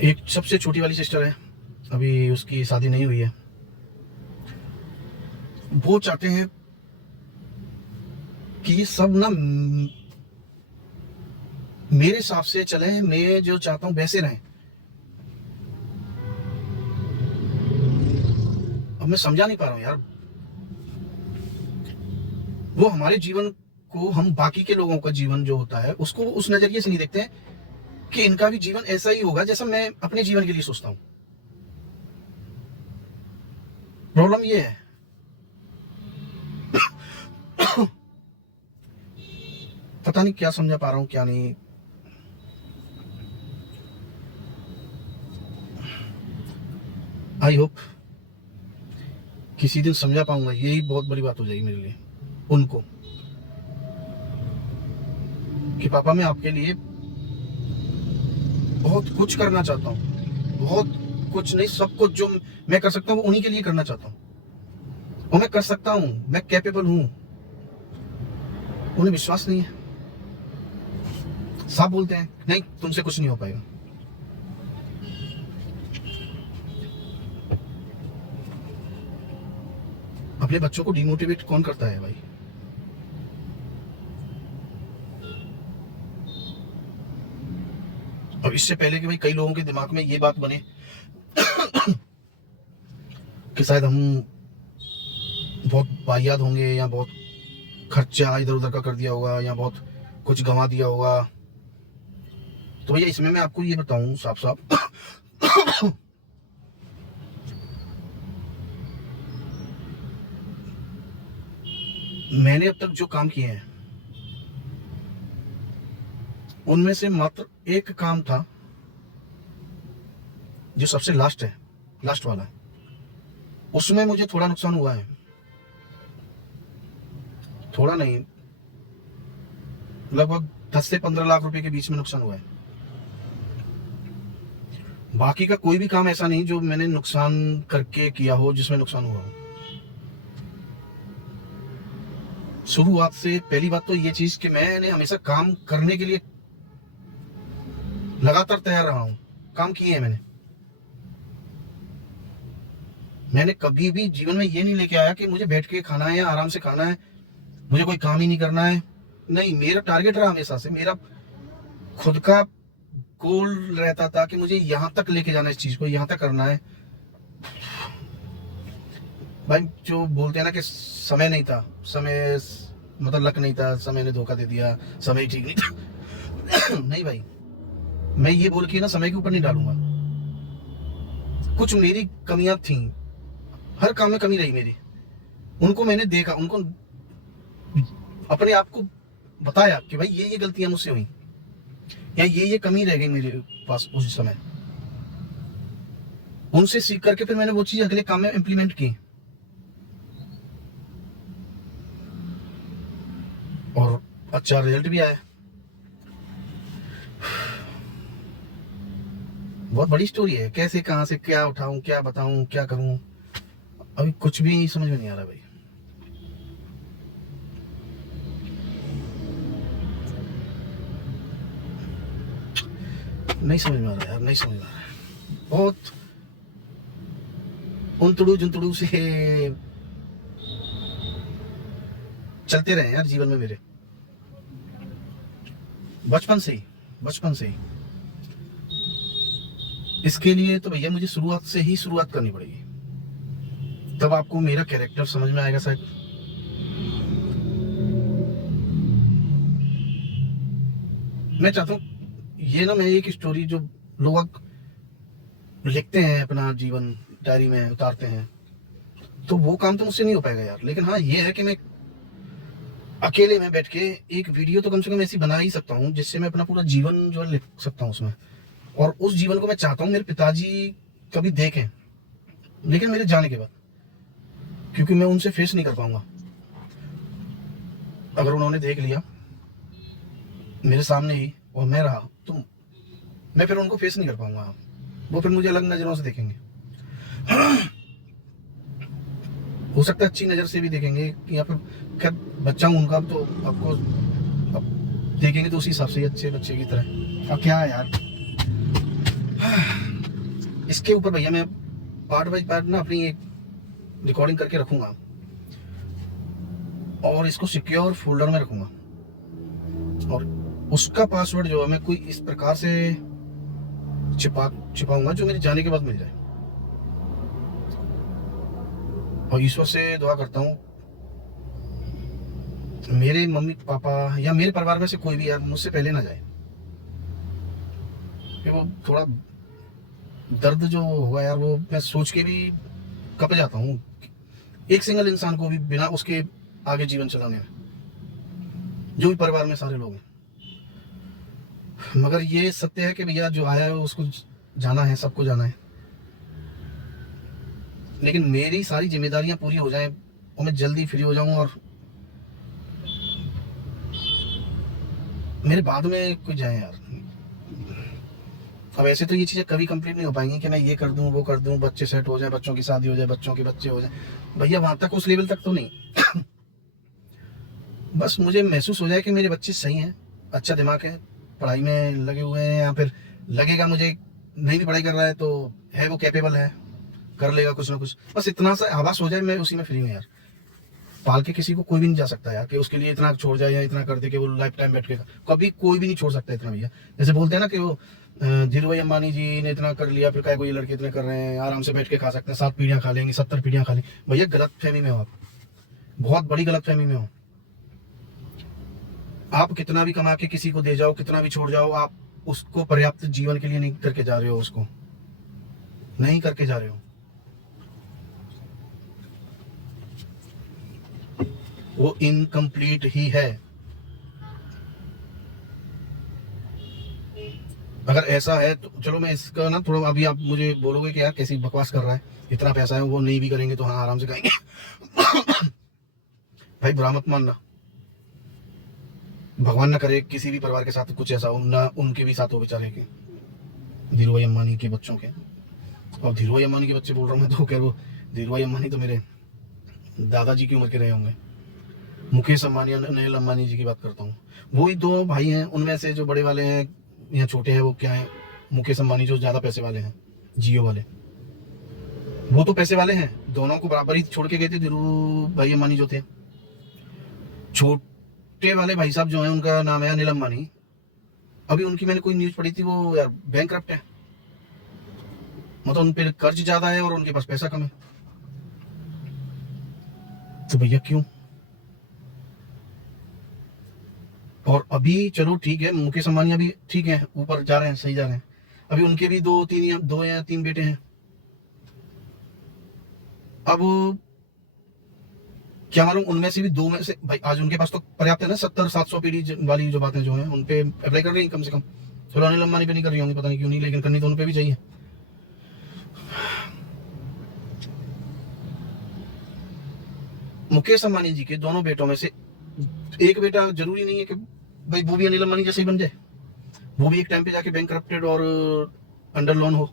एक सबसे छोटी वाली सिस्टर है, अभी उसकी शादी नहीं हुई है। वो चाहते हैं कि ये सब ना मेरे हिसाब से चले, मैं जो चाहता हूं वैसे रहें। अब मैं समझा नहीं पा रहा हूं यार, वो हमारे जीवन को, हम बाकी के लोगों का जीवन जो होता है उसको उस नजरिए से नहीं देखते हैं कि इनका भी जीवन ऐसा ही होगा जैसा मैं अपने जीवन के लिए सोचता हूं। प्रॉब्लम ये है। पता नहीं क्या समझा पा रहा हूं क्या नहीं। आई होप किसी दिन समझा पाऊंगा, यही बहुत बड़ी बात हो जाएगी मेरे लिए उनको, कि पापा मैं आपके लिए बहुत कुछ करना चाहता हूं, बहुत कुछ नहीं, सब कुछ जो मैं कर सकता हूं वो उन्हीं के लिए करना चाहता हूं, और मैं कर सकता हूं, मैं कैपेबल हूं। उन्हें विश्वास नहीं है, साफ बोलते हैं नहीं तुमसे कुछ नहीं हो पाएगा। अपने बच्चों को डिमोटिवेट कौन करता है भाई? अब इससे पहले कि भाई कई लोगों के दिमाग में ये बात बने कि शायद हम बहुत वाहियात होंगे, या बहुत खर्चा इधर उधर का कर दिया होगा, या बहुत कुछ गंवा दिया होगा, तो भैया इसमें मैं आपको ये बताऊं साफ साफ मैंने अब तक जो काम किए हैं उनमें से मात्र एक काम था जो सबसे लास्ट वाला है, उसमें मुझे थोड़ा नुकसान हुआ है, थोड़ा नहीं, लगभग 10 से 15 लाख रुपए के बीच में नुकसान हुआ है। बाकी का कोई भी काम ऐसा नहीं जो मैंने नुकसान करके किया हो, जिसमें नुकसान हुआ हो। शुरुआत से पहली बात तो ये चीज कि मैंने हमेशा काम करने के लिए लगातार तैयार रहा हूं, काम किए हैं मैंने कभी भी जीवन में ये नहीं लेके आया कि मुझे बैठ के खाना है या आराम से खाना है, मुझे कोई काम ही नहीं करना है। नहीं, मेरा टारगेट रहा हमेशा से, मेरा खुद का गोल रहता था कि मुझे यहां तक लेके जाना है, इस चीज को यहां तक करना है। भाई जो बोलते हैं ना कि समय नहीं था, समय मतलब लक नहीं था, समय ने धोखा दे दिया, समय ठीक नहीं था नहीं भाई, मैं ये बोल के ना समय के ऊपर नहीं डालूंगा। कुछ मेरी कमियां थी, हर काम में कमी रही मेरी, उनको मैंने देखा, उनको अपने आप को बताया कि भाई ये गलतियां मुझसे हुई, या ये कमी रह गई मेरे पास उस समय। उनसे सीख करके फिर मैंने वो चीज अगले काम में इम्प्लीमेंट की। अच्छा रिजल्ट भी आया। बहुत बड़ी स्टोरी है, कैसे कहाँ से क्या उठाऊं, क्या बताऊं, क्या करूं, अभी कुछ भी समझ में नहीं आ रहा भाई। नहीं समझ में आ रहा यार, नहीं समझ में आ रहा है। बहुत उनतुड़ू जुनतुड़ू से चलते रहे यार जीवन में मेरे, बचपन से ही। इसके लिए तो भैया मुझे शुरुआत से ही शुरुआत करनी पड़ेगी, तब आपको मेरा कैरेक्टर समझ में आएगा शायद। मैं चाहता हूँ ये ना, मैं एक स्टोरी जो लोग लिखते हैं अपना जीवन डायरी में उतारते हैं, तो वो काम तो मुझसे नहीं हो पाएगा यार। लेकिन हाँ ये है कि मैं अकेले में बैठ के एक वीडियो तो कम से कम ऐसी बना ही सकता हूँ जिससे मैं अपना पूरा जीवन जो है लिख सकता हूँ उसमें। और उस जीवन को मैं चाहता हूँ मेरे पिताजी कभी देखें, लेकिन मेरे जाने के बाद, क्योंकि मैं उनसे फेस नहीं कर पाऊंगा। अगर उन्होंने देख लिया मेरे सामने ही और मैं रहा, तो मैं फिर उनको फेस नहीं कर पाऊंगा। वो फिर मुझे अलग नजरों से देखेंगे। हो सकता है अच्छी नजर से भी देखेंगे, या फिर खैर बच्चा हूं उनका, तो आपको अब देखेंगे तो उसी हिसाब से अच्छे बच्चे की तरह। अब क्या है यार, इसके ऊपर भैया मैं पार्ट बाय पार्ट ना अपनी एक रिकॉर्डिंग करके रखूंगा और इसको सिक्योर फोल्डर में रखूंगा, और उसका पासवर्ड जो है मैं कोई इस प्रकार से छिपाऊंगा जो मेरे जाने के बाद मिल जाए। और ईश्वर से दुआ करता हूँ मेरे मम्मी पापा या मेरे परिवार में से कोई भी यार मुझसे पहले ना जाए, कि वो थोड़ा दर्द जो हुआ यार, वो मैं सोच के भी कप जाता हूँ एक सिंगल इंसान को भी बिना उसके आगे जीवन चलाने में, जो भी परिवार में सारे लोग हैं। मगर ये सत्य है कि भैया जो आया है उसको जाना है, सबको जाना है। लेकिन मेरी सारी जिम्मेदारियां पूरी हो जाएं और मैं जल्दी फ्री हो जाऊं, और मेरे बाद में कोई जाए यार। अब ऐसे तो ये चीजें कभी कंप्लीट नहीं हो पाएंगी कि मैं ये कर दूं वो कर दूं, बच्चे सेट हो जाए, बच्चों की शादी हो जाए, बच्चों के बच्चे हो जाए, भैया वहां तक उस लेवल तक तो नहीं। बस मुझे महसूस हो जाए कि मेरे बच्चे सही हैं, अच्छा दिमाग है, पढ़ाई में लगे हुए हैं, या फिर लगेगा मुझे नहीं भी पढ़ाई कर रहा है तो है वो कैपेबल है, कर लेगा कुछ ना कुछ, बस इतना सा आभास हो जाए, मैं उसी में फ्री हूँ यार। पाल के किसी को कोई भी नहीं जा सकता यार कि उसके लिए इतना छोड़ जाए या इतना कर दे कि वो लाइफ टाइम बैठ के, कभी कोई भी नहीं छोड़ सकता इतना भैया। जैसे बोलते हैं ना कि वो धीरू भाई अंबानी जी ने इतना कर लिया, फिर क्या कोई लड़के इतने कर रहे हैं, आराम से बैठ के खा सकते हैं, 7 पीढ़ियां खा लेंगे, 70 पीढ़ियां खा लेंगे। भैया गलत फहमी में हो आप, बहुत बड़ी गलत फहमी में हो। आप कितना भी कमा के किसी को दे जाओ, कितना भी छोड़ जाओ, आप उसको पर्याप्त जीवन के लिए नहीं करके जा रहे हो, उसको नहीं करके जा रहे हो। वो इनकम्प्लीट ही है। अगर ऐसा है तो चलो मैं इसका ना थोड़ा, अभी आप मुझे बोलोगे कि यार कैसी बकवास कर रहा है, इतना पैसा है, वो नहीं भी करेंगे तो हाँ आराम से खाएंगे। भाई बुरा मत मानना, भगवान ना करे किसी भी परिवार के साथ कुछ ऐसा हो, ना उनके भी साथ हो बेचारे के, धीरू भाई अंबानी के बच्चों के। और धीरू भाई अंबानी के बच्चे बोल रहा हूँ मैं तो, कह रहा धीरू भाई अंबानी तो मेरे दादाजी की उम्र के रहे होंगे। मुकेश अंबानी और अनिल अंबानी जी की बात करता हूँ, वही 2 भाई हैं, उनमें से जो बड़े वाले हैं या छोटे हैं वो क्या है, मुकेश अंबानी जो ज्यादा पैसे वाले हैं, जियो वाले, वो तो पैसे वाले हैं, दोनों को बराबर ही छोड़ के गए थे धीरू भाई अंबानी जो थे। छोटे वाले भाई साहब जो हैं उनका नाम है अनिल अंबानी, अभी उनकी मैंने कोई न्यूज पढ़ी थी, वो यार बैंकक्रप्ट है, मतलब उन पर कर्ज ज्यादा है और उनके पास पैसा कम है। तो भैया क्यों? और अभी चलो ठीक है, मुकेश अंबानी अभी ठीक है, ऊपर जा रहे हैं, सही जा रहे हैं, अभी उनके भी 2 या 3 बेटे हैं। अब क्या मालूम उनमें से भी 2 में से, भाई आज उनके पास तो पर्याप्त है ना, 70-700 पीढ़ी वाली जो बातें जो हैं उन पे अप्लाई कर रही हैं कम से कम। चलो अनिल अंबानी पे नहीं कर रही होंगी, पता नहीं क्यों नहीं, लेकिन करनी तो उन पे भी चाहिए। मुकेश अंबानी जी के दोनों बेटों में से एक बेटा, जरूरी नहीं है कि भाई वो भी अनिल अंबानी जैसे ही बन जाए, वो भी एक टाइम पे जाके बैंक करप्टेड और अंडर लोन हो,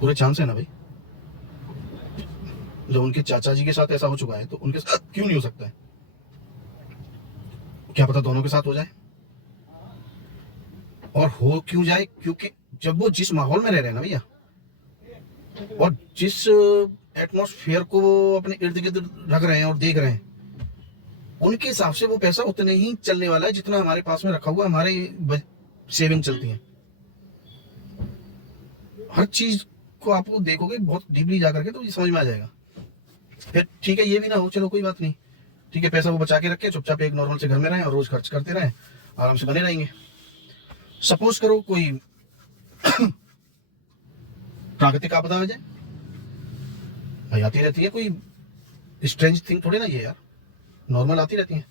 पूरे चांस है ना भाई। जब उनके चाचा जी के साथ ऐसा हो चुका है तो उनके साथ क्यों नहीं हो सकता है? क्या पता दोनों के साथ हो जाए। और हो क्यों जाए? क्योंकि जब वो जिस माहौल में रह रहे हैं ना भैया, और जिस एटमॉस्फेयर को वो अपने इर्द गिर्द रख रहे हैं और देख रहे हैं, उनके हिसाब से वो पैसा उतने ही चलने वाला है जितना हमारे पास में रखा हुआ हमारे सेविंग चलती है। हर चीज को आप देखोगे बहुत डीपली जा करके तो ये समझ में आ जाएगा। फिर ठीक है, ये भी ना हो, चलो कोई बात नहीं, ठीक है, पैसा वो बचा के रखे, चुपचाप एक नॉर्मल से घर में रहें और रोज खर्च करते रहें, आराम से बने रहेंगे। सपोज करो कोई प्राकृतिक आपदा आ जाए, भाई आती रहती है, कोई स्ट्रेंज थिंग थोड़ी ना ये यार, नॉर्मल आती रहती है।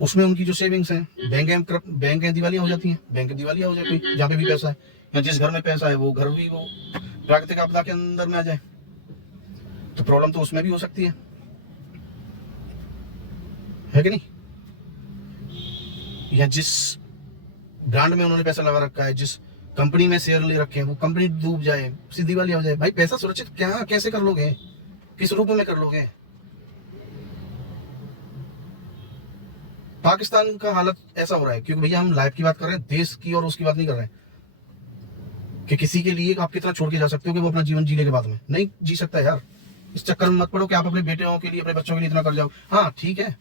उसमें उनकी जो सेविंग्स हैं, बैंक दिवालियां हो जाती हैं, बैंक दिवालियां हो जाए कोई, जहाँ पे भी पैसा है, या जिस घर में पैसा है वो घर भी वो प्राकृतिक आपदा के अंदर में आ जाए, तो प्रॉब्लम तो उसमें भी हो सकती है कि नहीं? या जिस ब्रांड में उन्होंने पैसा लगा रखा है, जिस कंपनी में शेयर ले रखे हैं, वो कंपनी डूब जाए, सीधी वाली हो जाए, भाई पैसा सुरक्षित क्या कैसे कर लोगे? किस रूप में कर लोगे? पाकिस्तान का हालत ऐसा हो रहा है क्योंकि भैया हम लाइफ की बात कर रहे हैं, देश की और उसकी बात नहीं कर रहे हैं कि किसी के लिए आप कितना छोड़ के जा सकते हो कि वो अपना जीवन जीने के बाद में नहीं जी सकता यार। इस चक्कर में मत पड़ो कि आप अपने बेटियों के लिए, अपने बच्चों के लिए इतना कर जाओ। हाँ ठीक है,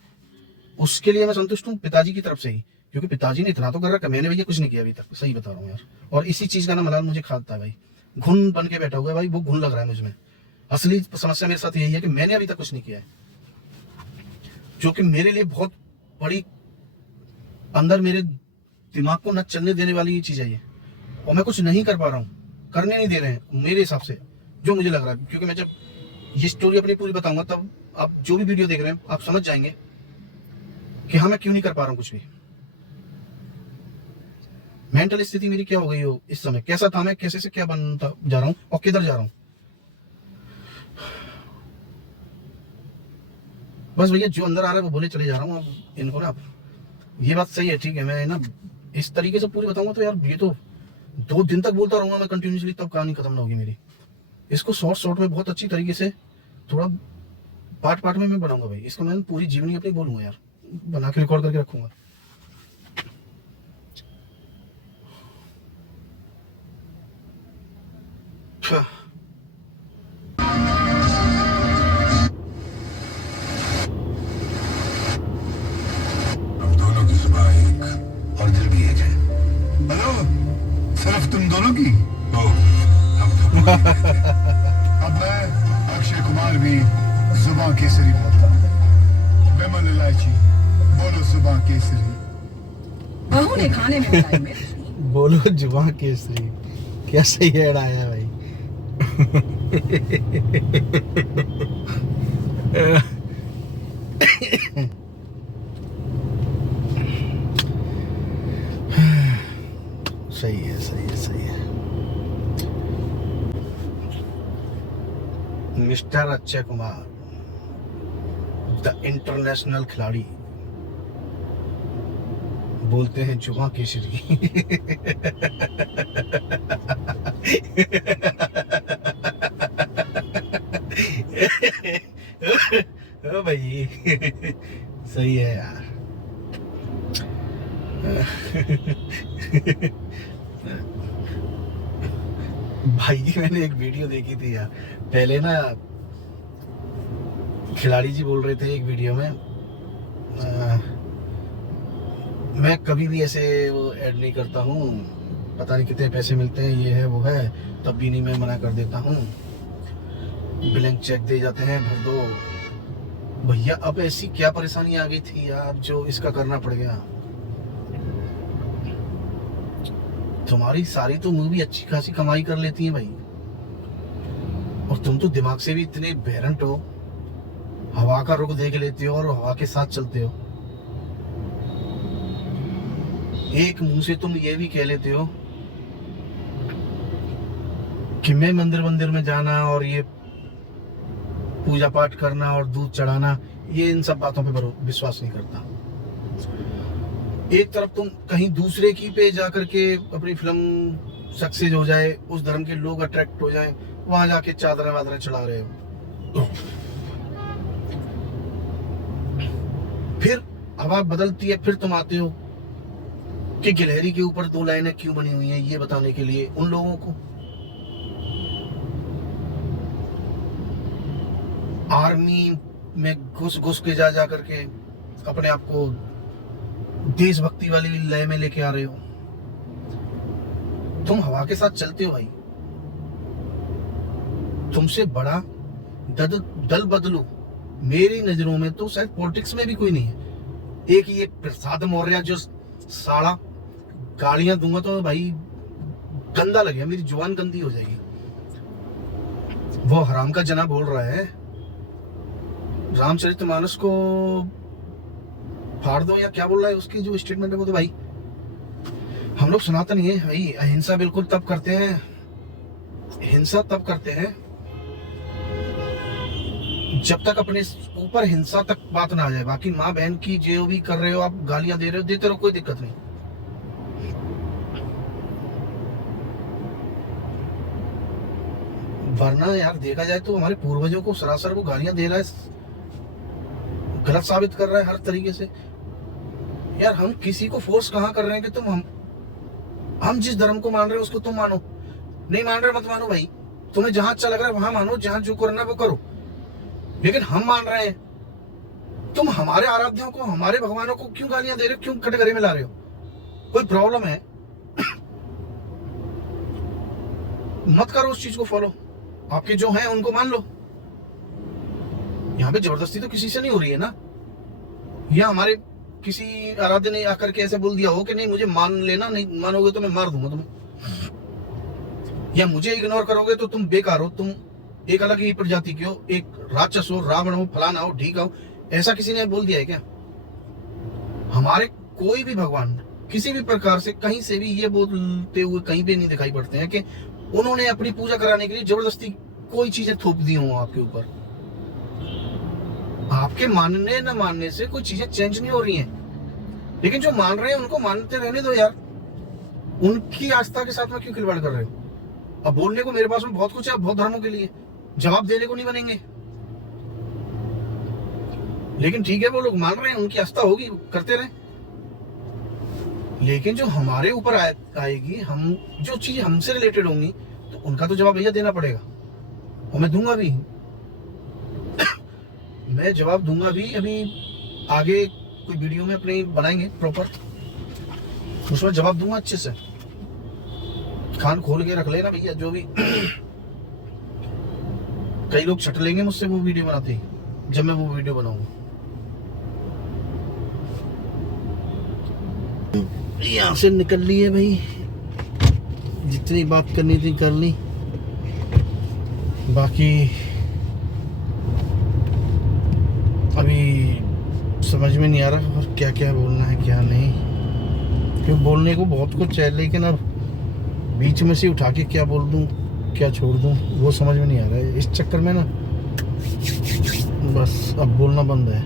उसके लिए मैं संतुष्ट हूँ पिताजी की तरफ से ही, क्योंकि पिताजी ने इतना तो कर रखा, मैंने भैया कुछ नहीं किया अभी तक, सही बता रहा हूँ यार। और इसी चीज का ना मलाल मुझे खाता है भाई, घुन बन के बैठा हुआ है भाई, वो घुन लग रहा है मुझमें। असली समस्या मेरे साथ यही है कि मैंने अभी तक कुछ नहीं किया है, जो कि मेरे लिए बहुत बड़ी अंदर मेरे दिमाग को न चलने देने वाली चीज है ये, और मैं कुछ नहीं कर पा रहा हूँ, करने नहीं दे रहे हैं मेरे हिसाब से, जो मुझे लग रहा है। क्योंकि मैं जब ये स्टोरी अपनी पूरी बताऊंगा तब आप जो भी वीडियो देख रहे हैं आप समझ जाएंगे कि हाँ मैं क्यों नहीं कर पा रहा हूँ कुछ भी। मेंटल स्थिति मेरी क्या हो गई हो इस समय, कैसा था मैं, कैसे से क्या बनता जा रहा हूँ और किधर जा रहा हूँ। बस भैया जो अंदर आ रहा है वो बोले चले जा रहा हूँ। अब इनको ना, ये बात सही है, ठीक है, मैं ना इस तरीके से पूरी बताऊंगा तो यार ये तो 2 दिन तक बोलता रहूंगा मैं कंटिन्यूसली, तब कहानी खत्म ना होगी मेरी। इसको शॉर्ट में बहुत अच्छी तरीके से थोड़ा पार्ट में मैं बनाऊंगा भाई। इसको मैं पूरी जीवनी अपनी बोलूंगा यार, बना के रिकॉर्ड करके रखूंगा। हम दोनों की जुबान एक और दिल भी एक है। हेलो, सिर्फ तुम दोनों की? हम अब मैं अक्षय कुमार भी जुबान केसरी बोलता हूँ। विमल इलायची बोलो जुबान केसरी। बहू ने खाने में मिलाई मिर्च। बोलो जुबान केसरी, क्या सही ऐड आया भाई। सही है, सही है, सही है। Mister Akshay Kumar the international खिलाड़ी, बोलते हैं जुबान केसरी। ओ भाई सही है यार। भाई मैंने एक वीडियो देखी थी यार, पहले ना खिलाड़ी जी बोल रहे थे एक वीडियो में, मैं कभी भी ऐसे वो ऐड नहीं करता हूँ, पता नहीं कितने पैसे मिलते हैं, ये है वो है, तब भी नहीं, मैं मना कर देता हूँ, ब्लैंक चेक दे जाते हैं, भर दो। भैया अब ऐसी क्या परेशानी आ गई थी यार जो इसका करना पड़ गया? तुम्हारी सारी तो मूवी अच्छी खासी कमाई कर लेती है भाई, और तुम तो दिमाग से भी इतने बेरंट हो, हवा का रुख देख लेते हो और हवा के साथ चलते हो। एक मुंह से तुम ये भी कह लेते हो कि मैं मंदिर में जाना और ये पूजा पाठ करना और दूध चढ़ाना ये इन सब बातों पे विश्वास नहीं करता। एक तरफ तुम कहीं दूसरे की पे जाकर के अपनी फिल्म सक्सेस हो जाए, उस धर्म के लोग अट्रैक्ट हो जाए, वहां जाके चादरें वादरें चढ़ा रहे हो। फिर हवा बदलती है, फिर तुम आते हो कि गिलहरी के ऊपर 2 लाइनें क्यों बनी हुई हैं, ये बताने के लिए उन लोगों को। आर्मी में घुस के जा करके अपने आप को देशभक्ति वाली लय में लेके आ रहे हो। तुम हवा के साथ चलते हो भाई। तुमसे बड़ा दल बदलू मेरी नजरों में तो शायद पॉलिटिक्स में भी कोई नहीं है। एक ये प्रसाद मौर्य जो साला गालियां दूंगा तो भाई गंदा लगेगा, मेरी जुबान गंदी हो जाएगी। वो हराम का जना बोल रहा है रामचरितमानस को फाड़ दो या क्या बोल रहा है, उसकी जो स्टेटमेंट है वो तो भाई हम लोग सनातन ही है भाई। अहिंसा बिल्कुल तब करते हैं, हिंसा तब करते हैं जब तक अपने ऊपर हिंसा तक बात ना आ जाए। बाकी माँ बहन की जो भी कर रहे हो आप, गालियां दे रहे हो, देते रहो, कोई दिक्कत नहीं। वरना यार देखा जाए तो हमारे पूर्वजों को सरासर वो गालियां दे रहा है, गलत साबित कर रहा है हर तरीके से। यार हम किसी को फोर्स कहाँ कर रहे हैं कि तुम हम जिस धर्म को मान रहे हो उसको तुम मानो, नहीं मान रहे मत मानो भाई। तुम्हें जहां अच्छा लग रहा है वहां मानो, जहां जो करना है वो करो। लेकिन हम मान रहे हैं, तुम हमारे आराध्यों को, हमारे भगवानों को क्यों गालियां दे रहे हो, क्यों कटघरे में ला रहे हो? कोई प्रॉब्लम है? मत करो उस चीज को फॉलो, आपके जो हैं उनको मान लो। यहाँ पे जबरदस्ती तो किसी से नहीं हो रही है ना। या हमारे किसी आराध्य ने आकर के ऐसे बोल दिया हो कि नहीं मुझे मान लेना, नहीं मानोगे तो मैं मार दूंगा तुम्हें, या मुझे इग्नोर करोगे तो तुम बेकार हो, तुम एक अलग ही प्रजाति के हो, एक राक्षस हो, रावण हो, फलाना हो, ढीका हो। ऐसा किसी ने बोल दिया है क्या? हमारे कोई भी भगवान किसी भी प्रकार से कहीं से भी ये बोलते हुए कहीं पे नहीं दिखाई पड़ते हैं कि उन्होंने अपनी पूजा कराने के लिए जबरदस्ती कोई चीजें थोप दी हो आपके ऊपर। आपके मानने न मानने से कोई चीजें चेंज नहीं हो रही हैं। लेकिन जो मान रहे हैं उनको मानते रहने दो यार। उनकी आस्था के साथ में क्यों खिलवाड़ कर रहे हो? अब बोलने को मेरे पास में बहुत कुछ है, बहुत धर्मों के लिए जवाब देने को नहीं बनेंगे। लेकिन ठीक है, वो लोग मान रहे हैं, उनकी आस्था होगी, करते रहे। लेकिन जो हमारे ऊपर आएगी, हम जो चीज हमसे रिलेटेड होंगी, तो उनका तो जवाब भैया देना पड़ेगा, और मैं दूंगा भी। मैं जवाब दूंगा भी। अभी आगे कोई वीडियो में अपने बनाएंगे प्रॉपर, उसमें जवाब दूंगा अच्छे से। कान खोल के रख लेना भैया, जो भी कई लोग छट लेंगे मुझसे वो वीडियो बनाते ही, जब मैं वो वीडियो बनाऊंगा। यहाँ से निकल ली है भाई, जितनी बात करनी थी कर ली। बाकी अभी समझ में नहीं आ रहा और क्या क्या बोलना है क्या नहीं, क्योंकि बोलने को बहुत कुछ है, लेकिन अब बीच में से उठा के क्या बोल दूं क्या छोड़ दूं वो समझ में नहीं आ रहा है। इस चक्कर में ना बस अब बोलना बंद है।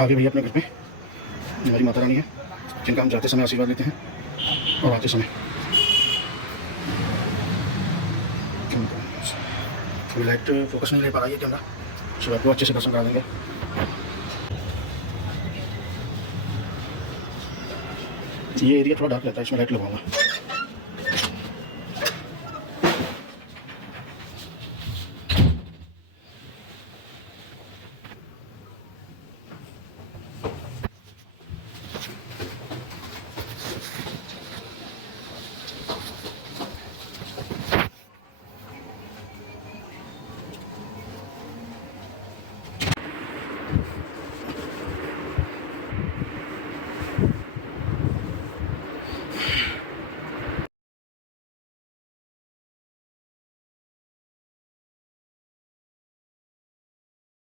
आगे भैया अपने घर पे हमारी माता रानी है, जिनका हम जाते समय आशीर्वाद लेते हैं और आते समय। लाइट फोकस नहीं ले पा रहा है कैमरा, सुबह आपको अच्छे से दर्शन करा देंगे। ये एरिया थोड़ा डार्क रहता है, इसमें लाइट लगाऊंगा।